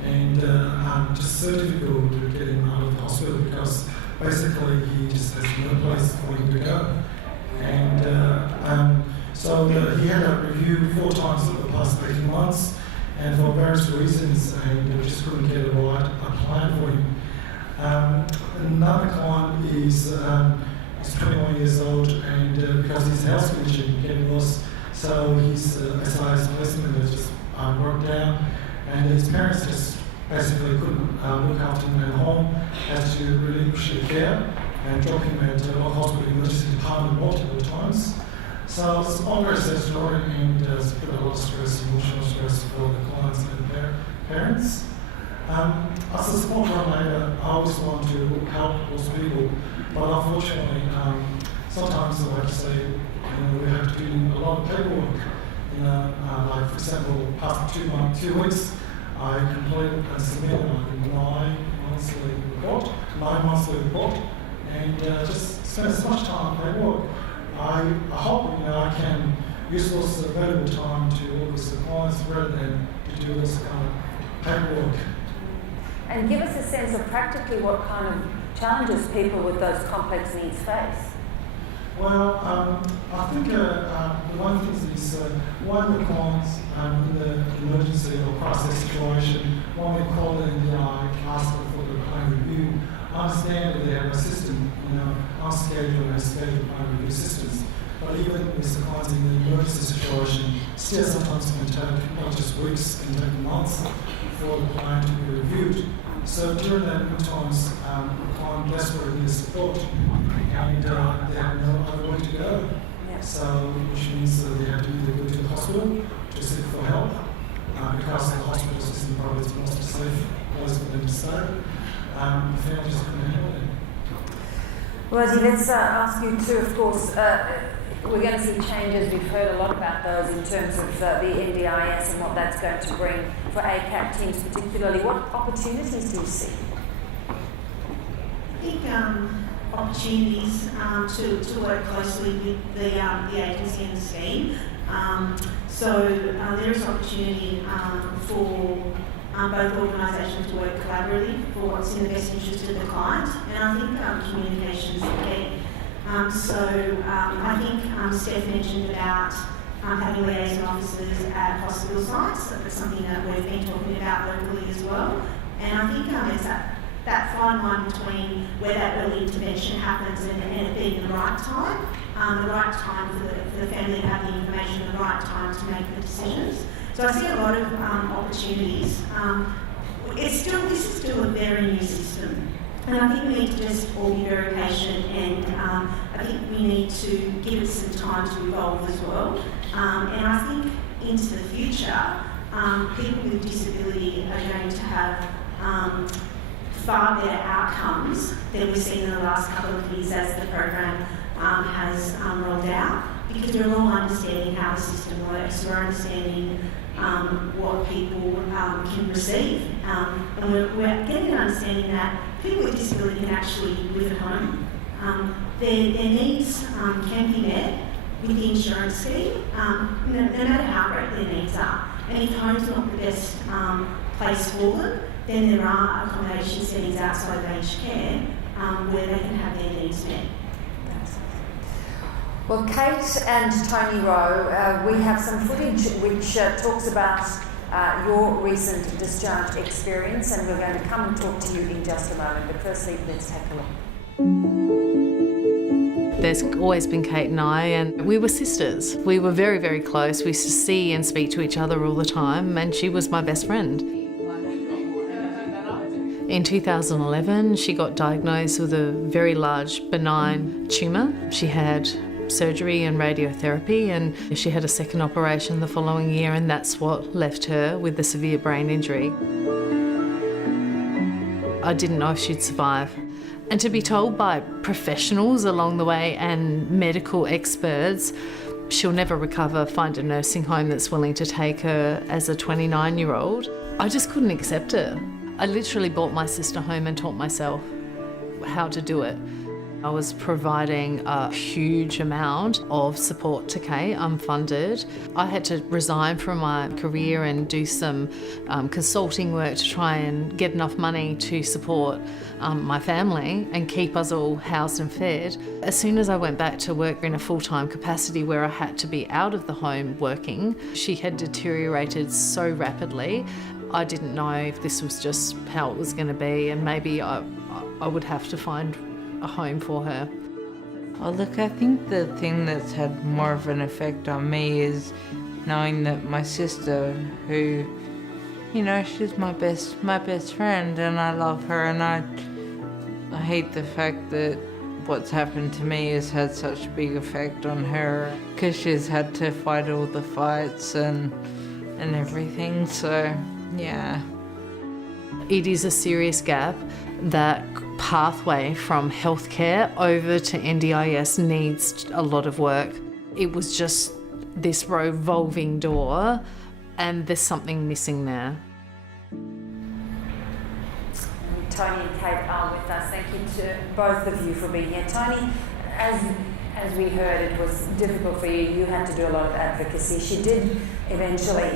And just so difficult to get him out of the hospital because basically he just has no place for him to go. And so he had a review 4 times over the past 18 months, and for various reasons, and we just couldn't get a plan for him. Another client is 21 years old, and because his health condition getting worse, so his SIS placement has just worked down. And his parents just basically couldn't look after him at home, had to relinquish their care and drop him at the hospital emergency department multiple times. So it's all very sad story, and it's put a lot of stress, emotional stress for the clients and the parents. As a support coordinator, I always want to help those people, but unfortunately, sometimes, like I say, we have to do a lot of paperwork. Like for example, past 2 weeks, I completed and submitted like a 9 monthly report, and just spent so much time on paperwork. I hope I can use those available time to work with the clients rather than to do this kind of paperwork. And give us a sense of practically what kind of challenges people with those complex needs face. Well, I think one thing is one of the clients in the emergency or crisis situation, when we call in and ask for the plan review, understand that they have a system, unscheduled and scheduled plan review systems. But even with the clients in the emergency situation, still sometimes can take not just weeks, can take months for the plan to be reviewed. So during that times, the client desperately needs support, and they have no other way to go. Yeah. So, which means that they have to either go to the hospital to seek for help, because the hospital system probably is the most safe place for them to stay. The family just couldn't handle it. Rosie, let's ask you too, of course, we're going to see changes. We've heard a lot about those in terms of the NDIS and what that's going to bring for ACAP teams particularly. What opportunities do you see? I think opportunities to work closely with the agency and the scheme. So there is opportunity for both organisations to work collaboratively for what's in the best interest of the client, and I think communication is the key. So I think Steph mentioned about having liaison officers at hospital sites. So that's something that we've been talking about locally as well. And I think it's that fine line between where that early intervention happens and it being the right time for the family to have the information at the right time to make the decisions. So I see a lot of opportunities. This is still a very new system. And I think we need to just all be very patient, and I think we need to give it some time to evolve as well. And I think into the future, people with disability are going to have far better outcomes than we've seen in the last couple of years as the program has rolled out, because we're all understanding how the system works, we're understanding what people can receive, and we're getting an understanding that people with disability can actually live at home. Their needs can be met with the insurance scheme, no matter how great their needs are. And if home's not the best place for them, then there are accommodation settings outside of aged care where they can have their needs met. Well, Kate and Tony Rowe, we have some footage which talks about your recent discharge experience, and we're going to come and talk to you in just a moment. But firstly, let's take a look. There's always been Kate and I, and we were sisters. We were very, very close. We used to see and speak to each other all the time, and she was my best friend. In 2011, she got diagnosed with a very large benign tumour. She had surgery and radiotherapy, and she had a second operation the following year, and that's what left her with the severe brain injury. I didn't know if she'd survive. And to be told by professionals along the way and medical experts, she'll never recover, find a nursing home that's willing to take her as a 29-year-old, I just couldn't accept it. I literally brought my sister home and taught myself how to do it. I was providing a huge amount of support to Kate, unfunded. I had to resign from my career and do some consulting work to try and get enough money to support my family and keep us all housed and fed. As soon as I went back to work in a full-time capacity where I had to be out of the home working, she had deteriorated so rapidly. I didn't know if this was just how it was going to be, and maybe I would have to find a home for her. Oh, look, I think the thing that's had more of an effect on me is knowing that my sister, who, you know, she's my best friend, and I love her, and I hate the fact that what's happened to me has had such a big effect on her, because she's had to fight all the fights and everything, so yeah. It is a serious gap. That pathway from healthcare over to NDIS needs a lot of work. It was just this revolving door, and there's something missing there. Tony and Kate are with us. Thank you to both of you for being here. Tony, as we heard, it was difficult for you. You had to do a lot of advocacy. She did eventually,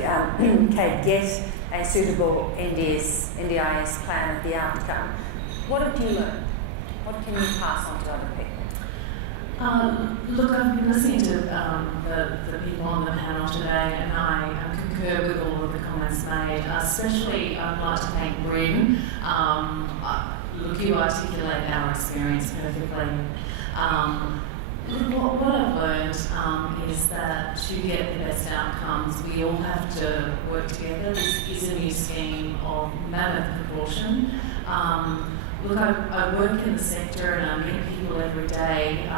Kate, get a suitable NDIS plan at the outcome. What have you learned? What can you pass on to other people? Look, I've been listening to the people on the panel today, and I concur with all of the comments made. Especially, I'd like to thank Bryn. Look, you articulate our experience perfectly. What I've learned is that to get the best outcomes, we all have to work together. This is a new scheme of mammoth proportion. Look, I work in the sector and I meet people every day.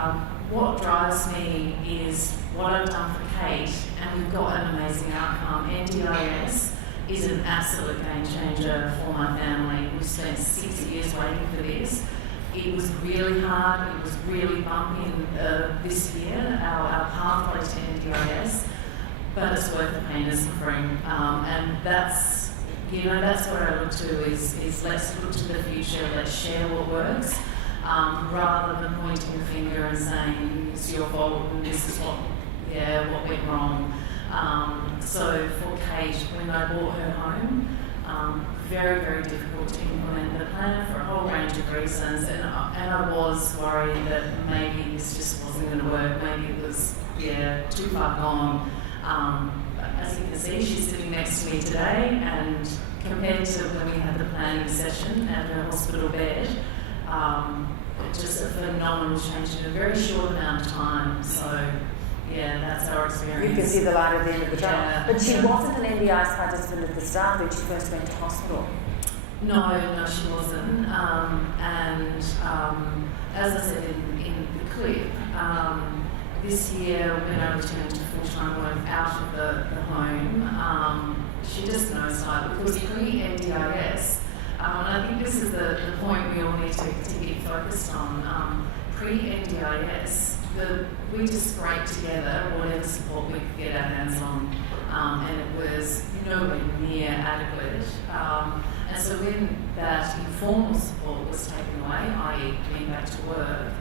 What drives me is what I've done for Kate, and we've got an amazing outcome. NDIS is an absolute game changer for my family. We've spent 6 years waiting for this. It was really hard, it was really bumpy this year, our pathway to NDIS, but it's worth the pain and suffering. And that's what I look to is let's look to the future, let's share what works, rather than pointing the finger and saying it's your fault and this is what went wrong. So for Kate, when I brought her home, very, very difficult to implement the plan for a whole range of reasons, and I was worried that maybe this just wasn't going to work, maybe it was too far gone. As you can see, she's sitting next to me today, and compared to when we had the planning session at her hospital bed, just a phenomenal change in a very short amount of time. So yeah, that's our experience. You can see the light at the end of the tunnel. Yeah. But she wasn't an NDIS participant at the start when she first went to hospital. No, she wasn't. As I said in the clip, this year when I returned to full-time work out of the home, she just nosedived because pre-NDIS, and I think this is the point we all need to get focused on. Pre-NDIS, we just scraped together whatever support we could get our hands on, and it was nowhere near adequate. And so when that informal support was taken away, i.e. coming back to work,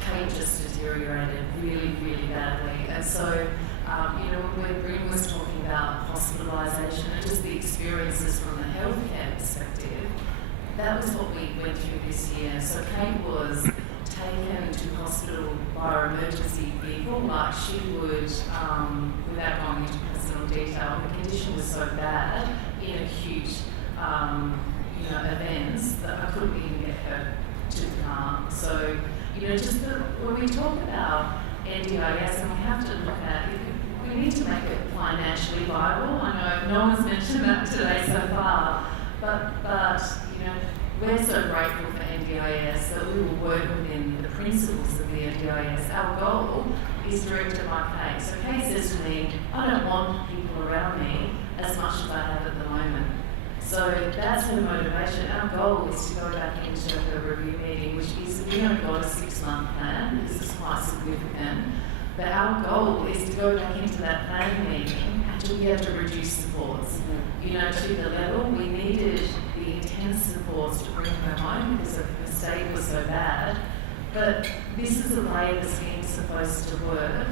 Kate just deteriorated really, really badly. And so, when Bryn was talking about hospitalisation and just the experiences from the healthcare perspective, that was what we went through this year. So Kate was taken to hospital by emergency vehicle, like she would, without going into personal detail, the condition was so bad in acute, events that I couldn't even get her to the car. So, when we talk about NDIS, and we have to look at it, we need to make it financially viable. I know no one's mentioned that today so far, but we're so grateful for NDIS that we will work within the principles of the NDIS. Our goal is directed by Kate. So Kate says to me, I don't want people around me as much as I have at the moment. So that's her motivation. Our goal is to go back into her review meeting, which is, we haven't got a 6-month plan. This is quite significant. But our goal is to go back into that planning meeting and to be able to reduce supports. To the level we needed the intense supports to bring her home because the mistake was so bad. But this is the way the scheme's supposed to work.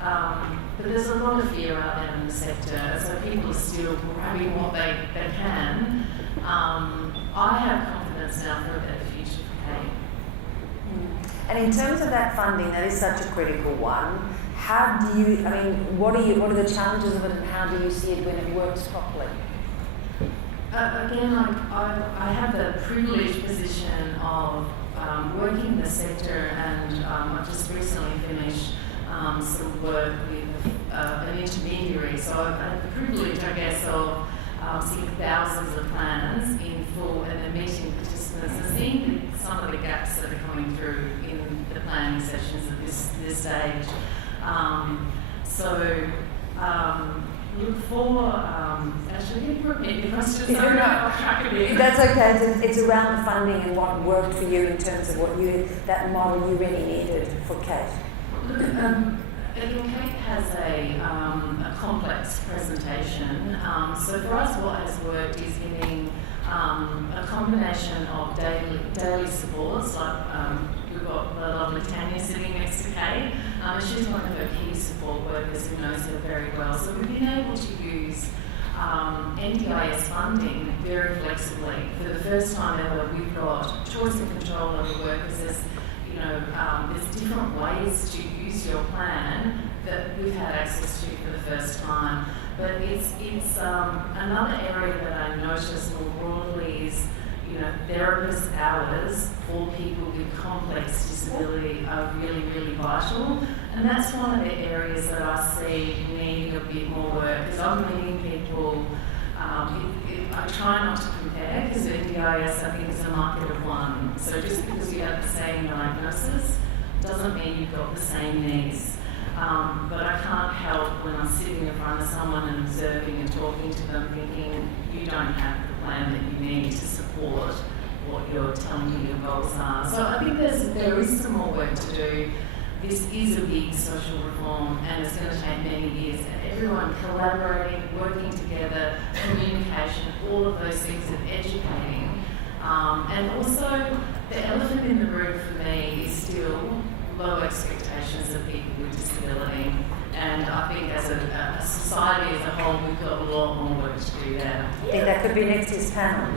But there's a lot of fear out there in the sector, so people are still grabbing what they can. I have confidence now for a better future for Kate. And in terms of that funding, that is such a critical one. How do you, what are the challenges of it, and how do you see it when it works properly? Again, I have the privileged position of working in the sector, and I've just recently finished some work with an intermediary. So I've had the privilege, I guess, of seeing thousands of plans in full and then meeting participants and seeing some of the gaps that are coming through in the planning sessions at this stage. Look for, actually, can you repeat the question? Sorry, I'll track it in. That's okay. It's around the funding and what worked for you in terms of that model you really needed for Kate. Again, Kate has a complex presentation. So for us, what has worked is getting a combination of daily supports, like we've got the lovely Tanya sitting next to Kate. She's one of her key support workers who knows her very well. So we've been able to use NDIS funding very flexibly. For the first time ever, we've got choice and control of the workers. There's different ways to use your plan that we've had access to for the first time. But it's another area that I notice more broadly is, therapist hours for people with complex disability are really, really vital. And that's one of the areas that I see needing a bit more work, because I'm meeting people, I try not to compare, because NDIS I think is a market of one. So just because you have the same diagnosis doesn't mean you've got the same needs. But I can't help when I'm sitting in front of someone and observing and talking to them thinking, you don't have the plan that you need to support what you're telling me your goals are. So I think there is some more work to do. This is a big social reform, and it's going to take many years. And everyone collaborating, working together, communication, all of those things, and educating. And also, the elephant in the room for me is still low expectations of people with disability. And I think as a society as a whole, we've got a lot more work to do there. I think that could be next year's panel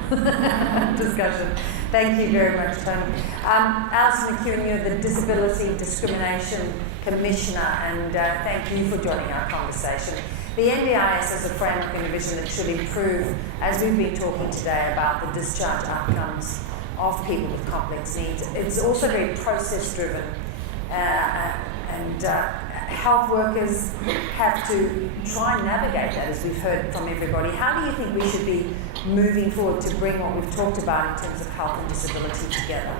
discussion. Thank you very much, Tony. Alison McEwen, you're the Disability Discrimination Commissioner, and thank you for joining our conversation. The NDIS is a framework and vision that should improve, as we've been talking today, about the discharge outcomes of people with complex needs. It's also very process-driven, and health workers have to try and navigate that, as we've heard from everybody. How do you think we should be moving forward to bring what we've talked about in terms of health and disability together?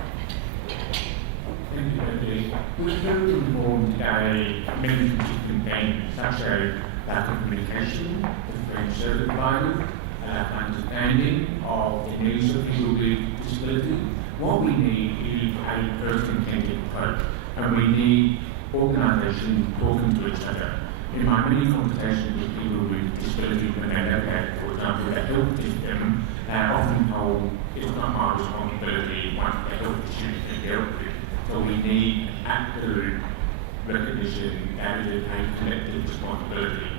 Thank you, Beverley. We heard informed a many campaign such as lack of communication, different service providers, understanding of the needs of people with disability. What we need is a person-centered approach, and we need organisations talking to each other. In my many conversations with people with disability, when they look at, for example, the health system, they're often told it's not my responsibility once the health issue is dealt with. So we need absolute recognition that it is a collective responsibility.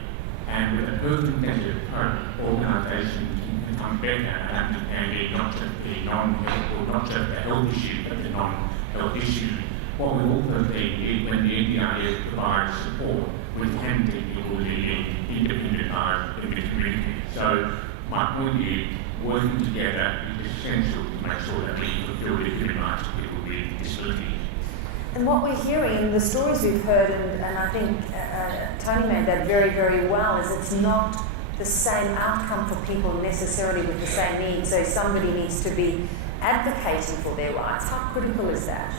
And with a person-centered approach, organisations can become better at understanding not just the non-health or not just the health issue, but the non-health issue. What we also see is when the NDIS provides support, we can see people living independent lives in the community. So my point is, working together is essential to make sure that we fulfil the human rights of people with disabilities. And what we're hearing, the stories we've heard, and I think Tony made that very, very well, is it's not the same outcome for people necessarily with the same needs. So somebody needs to be advocating for their rights. How critical is that?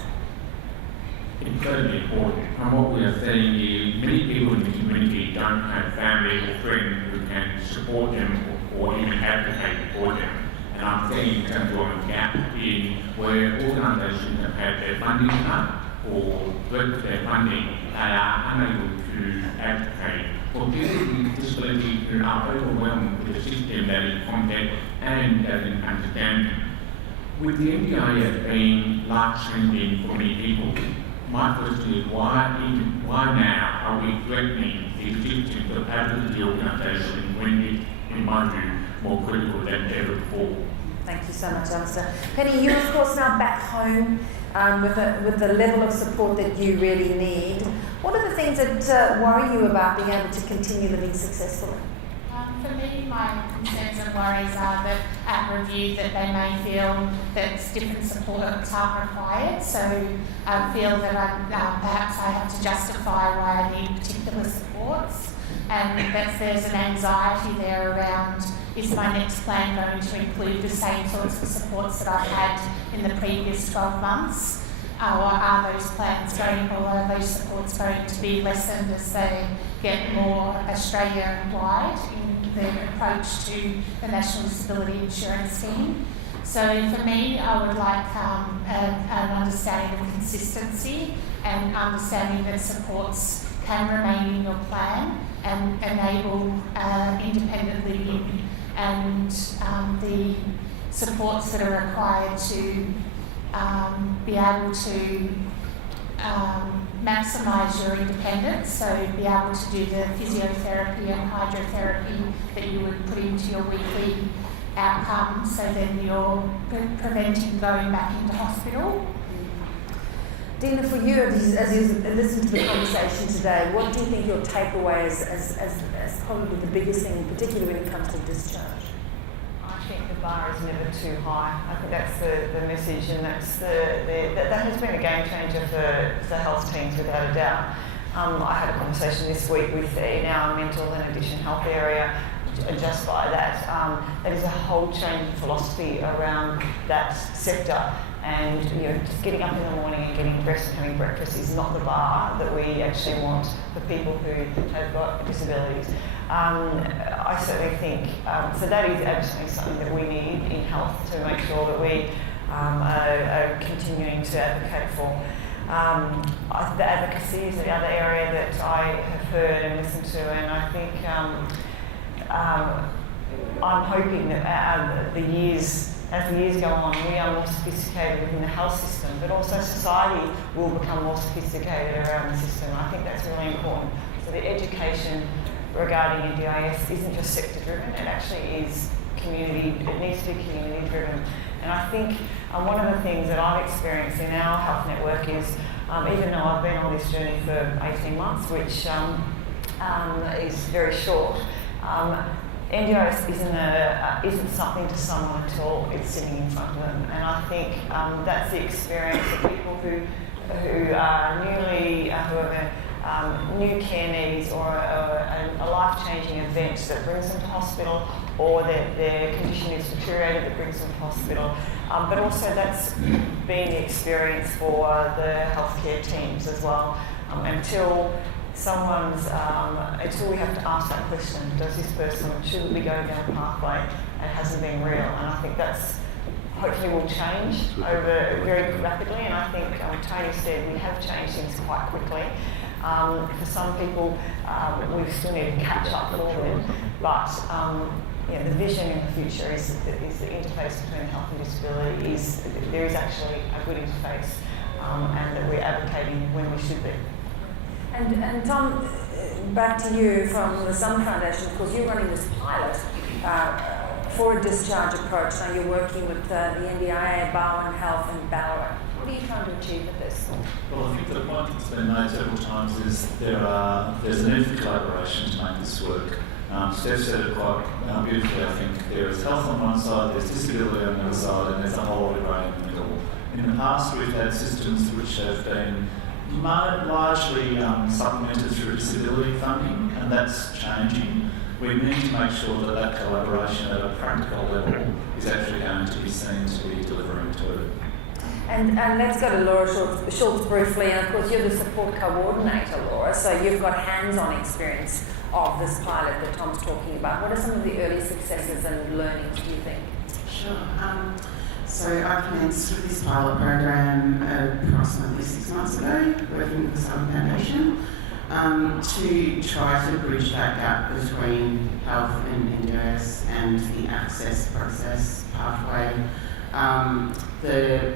Incredibly important. And what we are seeing is many people in the community don't have family or friends who can support them or even advocate for them. And I'm seeing in terms of a gap in where organisations have had their funding cut or broke their funding, they are unable to advocate for people with disabilities who are overwhelmed with a system that is complex and doesn't understand them. With the NDIS being life-changing for many people, my question is why now are we threatening the existence of advocacy organisations when it's, in my view, more critical than ever before? Thank you so much, Alistair. Penny, you're of course now back home with the level of support that you really need. What are the things that worry you about being able to continue living successfully? For me, my concerns and worries are that at review that they may feel that different supports are required. So I feel that perhaps I have to justify why I need particular supports, and that there's an anxiety there around, is my next plan going to include the same sorts of supports that I've had in the previous 12 months? Or are those plans going, or are those supports going to be lessened as they get more Australia-wide in their approach to the National Disability Insurance Scheme? So for me, I would like an understanding of consistency and understanding that supports can remain in your plan and enable independent living, and the supports that are required to be able to maximise your independence, so be able to do the physiotherapy and hydrotherapy that you would put into your weekly outcome, so then you're preventing going back into hospital. Dina, for you, as you listen to the conversation today, what do you think your takeaway is as probably the biggest thing, particularly when it comes to discharge? I think the bar is never too high. I think that's the message, and that's that has been a game changer for the health teams without a doubt. I had a conversation this week with in our mental and addiction health area, just by that. That is a whole change in philosophy around that sector. And just getting up in the morning and getting dressed and having breakfast is not the bar that we actually want for people who have got disabilities. I certainly think, so that is absolutely something that we need in health to make sure that we are continuing to advocate for. The advocacy is the other area that I have heard and listened to, and I think I'm hoping that as the years go on, we are more sophisticated within the health system, but also society will become more sophisticated around the system. I think that's really important. So the education regarding NDIS isn't just sector driven, it actually is community, it needs to be community driven. And I think one of the things that I've experienced in our health network is, even though I've been on this journey for 18 months, which is very short, NDIS isn't something to someone until it's sitting in front of them, and I think that's the experience of people who are newly who have new care needs or a life-changing event that brings them to hospital, or that their condition is deteriorated that brings them to hospital. But also that's been the experience for the healthcare teams as well. Until we have to ask that question, does this person, should we go down a pathway that hasn't been real? And I think that's hopefully will change over very rapidly, and I think Tony said we have changed things quite quickly. For some people, we still need to catch up for them, but the vision in the future is the interface between health and disability there is actually a good interface, and that we're advocating when we should be. And Tom, back to you from the Sun Foundation. Of course, you're running this pilot for a discharge approach. Now you're working with the NDIA, Barwon Health and Ballarat. What are you trying to achieve with this? Well, I think the point that's been made several times is there's a need for collaboration to make this work. Steph said it quite beautifully, I think. There is health on one side, there's disability on the other side, and there's a whole lot of grey in the middle. In the past, we've had systems which have been largely supplemented through disability funding, and that's changing. We need to make sure that that collaboration at a practical level is actually going to be seen to be delivering to it. And let's go to Laura Schultz briefly, and of course you're the support coordinator, Laura, so you've got hands-on experience of this pilot that Tom's talking about. What are some of the early successes and learnings, do you think? Sure. So I commenced with this pilot program approximately 6 months ago, working with the Southern Foundation, to try to bridge that gap between health and NDIS and the access process pathway. The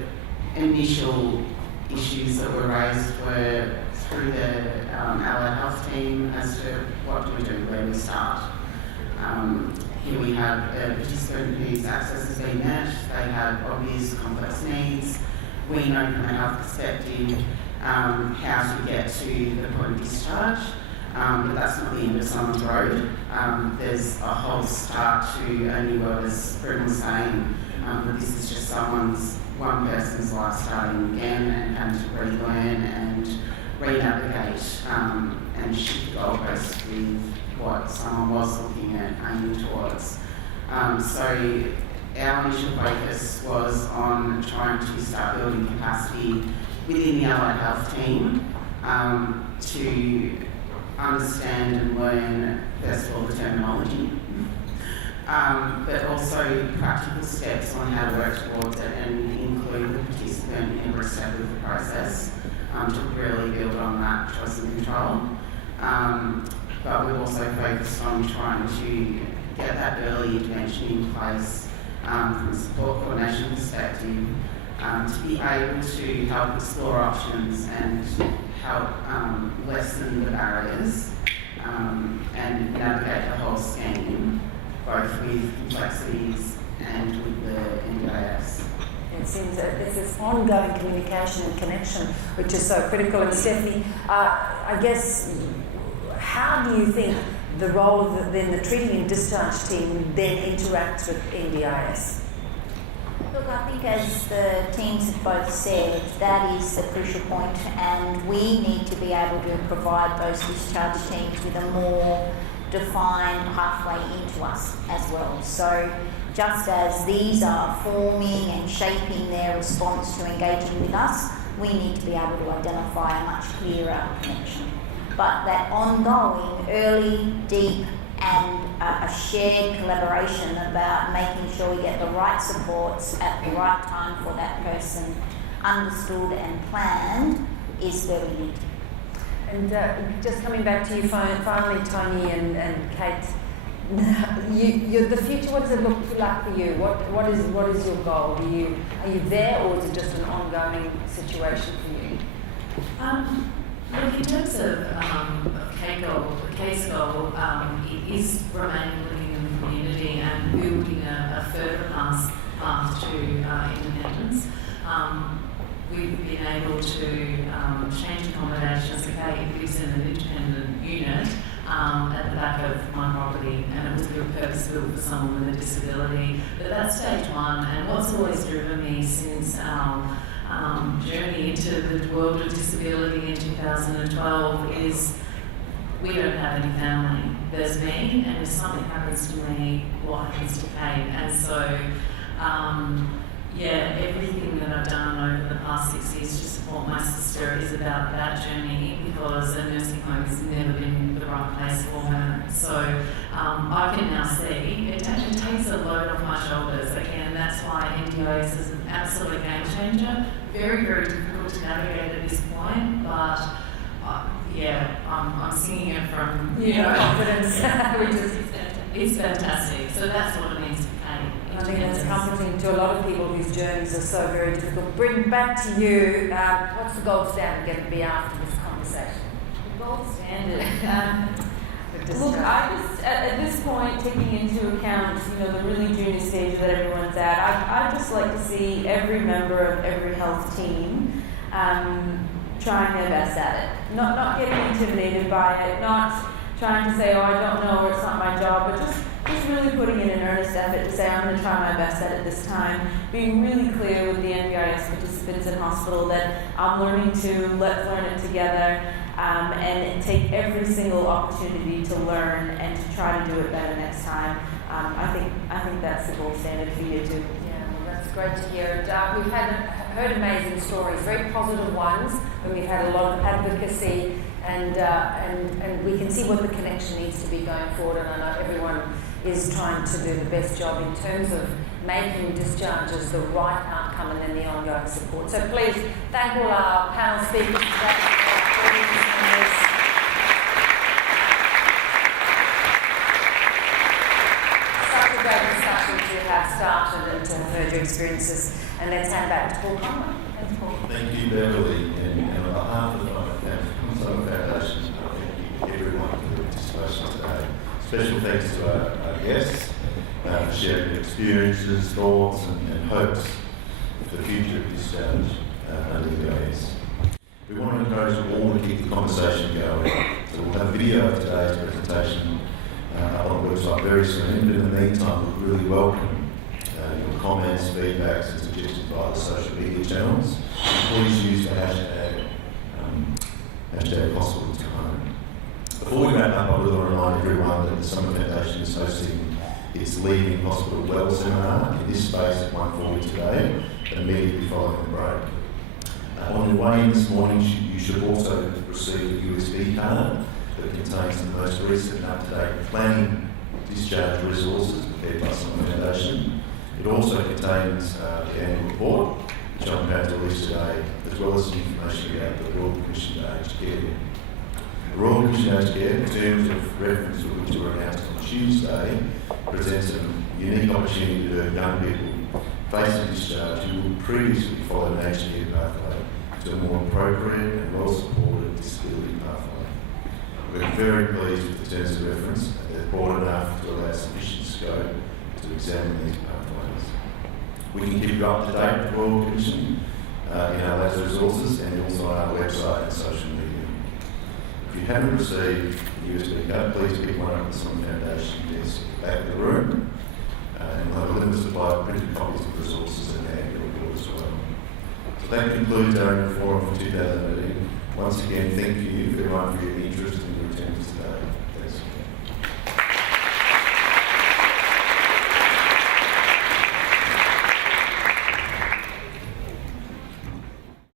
initial issues that were raised were through the allied health team as to what do we do, where we start. Here we have a participant whose access has been met, they have obvious complex needs. We know from a health perspective how to get to the point of discharge, but that's not the end of someone's road. There's a whole start to a new world, as Brendan was saying, that this is just one person's life starting again and having to relearn and re-navigate and shift goalposts with what someone was looking at aiming towards. So our initial focus was on trying to start building capacity within the allied health team to understand and learn, first of all, the terminology, but also practical steps on how to work towards it and include the participant in every step of the process to really build on that choice and control. But we've also focused on trying to get that early intervention in place from a support coordination perspective to be able to help explore options and help lessen the barriers and navigate the whole scheme, both with complexities and with the NDIS. It seems that there's this ongoing communication and connection, which is so critical. And Stephanie, I guess, how do you think the role of the treating and discharge team then interacts with NDIS? Look, I think as the teams have both said, that is the crucial point, and we need to be able to provide those discharge teams with a more defined pathway into us as well. So just as these are forming and shaping their response to engaging with us, we need to be able to identify a much clearer connection. But that ongoing, early, deep, and a shared collaboration about making sure we get the right supports at the right time for that person, understood and planned, is where we need to be. And just coming back to you finally, Tony and Kate, the future, what does it look like for you? What is your goal? Are you there, or is it just an ongoing situation for you? Look, in terms of Kate's goal, it is remaining living in the community and building a further path to independence. We've been able to change accommodations. Kate lives in an independent unit at the back of my property, and it was purpose-built for someone with a disability. But that's stage one, and what's always driven me since our journey into the world of disability in 2012 is we don't have any family. There's me, and if something happens to me, what happens to Kate? And so, everything that I've done over the past 6 years to support my sister is about that journey, because a nursing home has never been the right place for her. So I can now see it takes a load off my shoulders again, and that's why NDIS is an absolute game changer. Very, very difficult to navigate at this point, but I'm singing it from confidence, which is it's fantastic. So that's what it means for Kate. I think that's comforting to a lot of people whose journeys are so very difficult. Bring back to you, what's the gold standard going to be after this conversation? The gold standard. Look, I just, at this point, taking into account, the really junior stage that everyone's at, I'd just like to see every member of every health team trying their best at it. Not getting intimidated by it, not trying to say, oh, I don't know, or it's not my job, but just really putting in an earnest effort to say, I'm going to try my best at it this time. Being really clear with the NBIS participants in hospital that I'm learning to, let's learn it together, and take every single opportunity to learn and to try to do it better next time. I think that's the gold standard for you too. Yeah, well, that's great to hear. We've heard amazing stories, very positive ones, and we've had a lot of advocacy, and we can see what the connection needs to be going forward. And I know everyone is trying to do the best job in terms of making discharges the right outcome and then the ongoing support. So please thank all our panel speakers today. Such a great discussion to have started and to have heard your experiences. And let's hand back to Paul Conroy. Thanks, Paul. Thank you, Beverley, and on behalf of the Summer Foundation, thank you everyone for the participation today. Special thanks to our guests for sharing experiences, thoughts and hopes for the future of discharge under the IS. We want to encourage you all to keep the conversation going. So we'll have video of today's presentation up on the website very soon, but in the meantime we really welcome your comments, feedbacks and suggestions via the social media channels. Please use the hashtag hospital to home. Before we wrap up, I really want to remind everyone that the Summer Foundation is hosting its Leaving Hospital Well seminar in this space at 1:40 today, immediately following the break. On your way in this morning, you should also receive a USB card that contains the most recent and up-to-date planning discharge resources prepared by Summer Foundation. It also contains the annual report, which I'm about to release today, as well as some information about the Royal Commission to Aged Care. The Royal Commission to Aged Care, in terms of reference which were announced on Tuesday, presents a unique opportunity to young people facing discharge who would previously follow an aged care pathway to a more appropriate and well-supported disability pathway. We're very pleased with the terms of reference, and they're broad enough to allow sufficient scope to examine these pathways. We can keep you up to date with the Royal Commission in our labs resources and also on our website and social media. If you haven't received a USB card, please pick one up at the Summer Foundation desk back of the room, and we'll have a limited supply of printed copies of resources and the annual report as well. So that concludes our annual forum for 2018. Once again, thank you everyone for your interest in the attendance today. Thanks.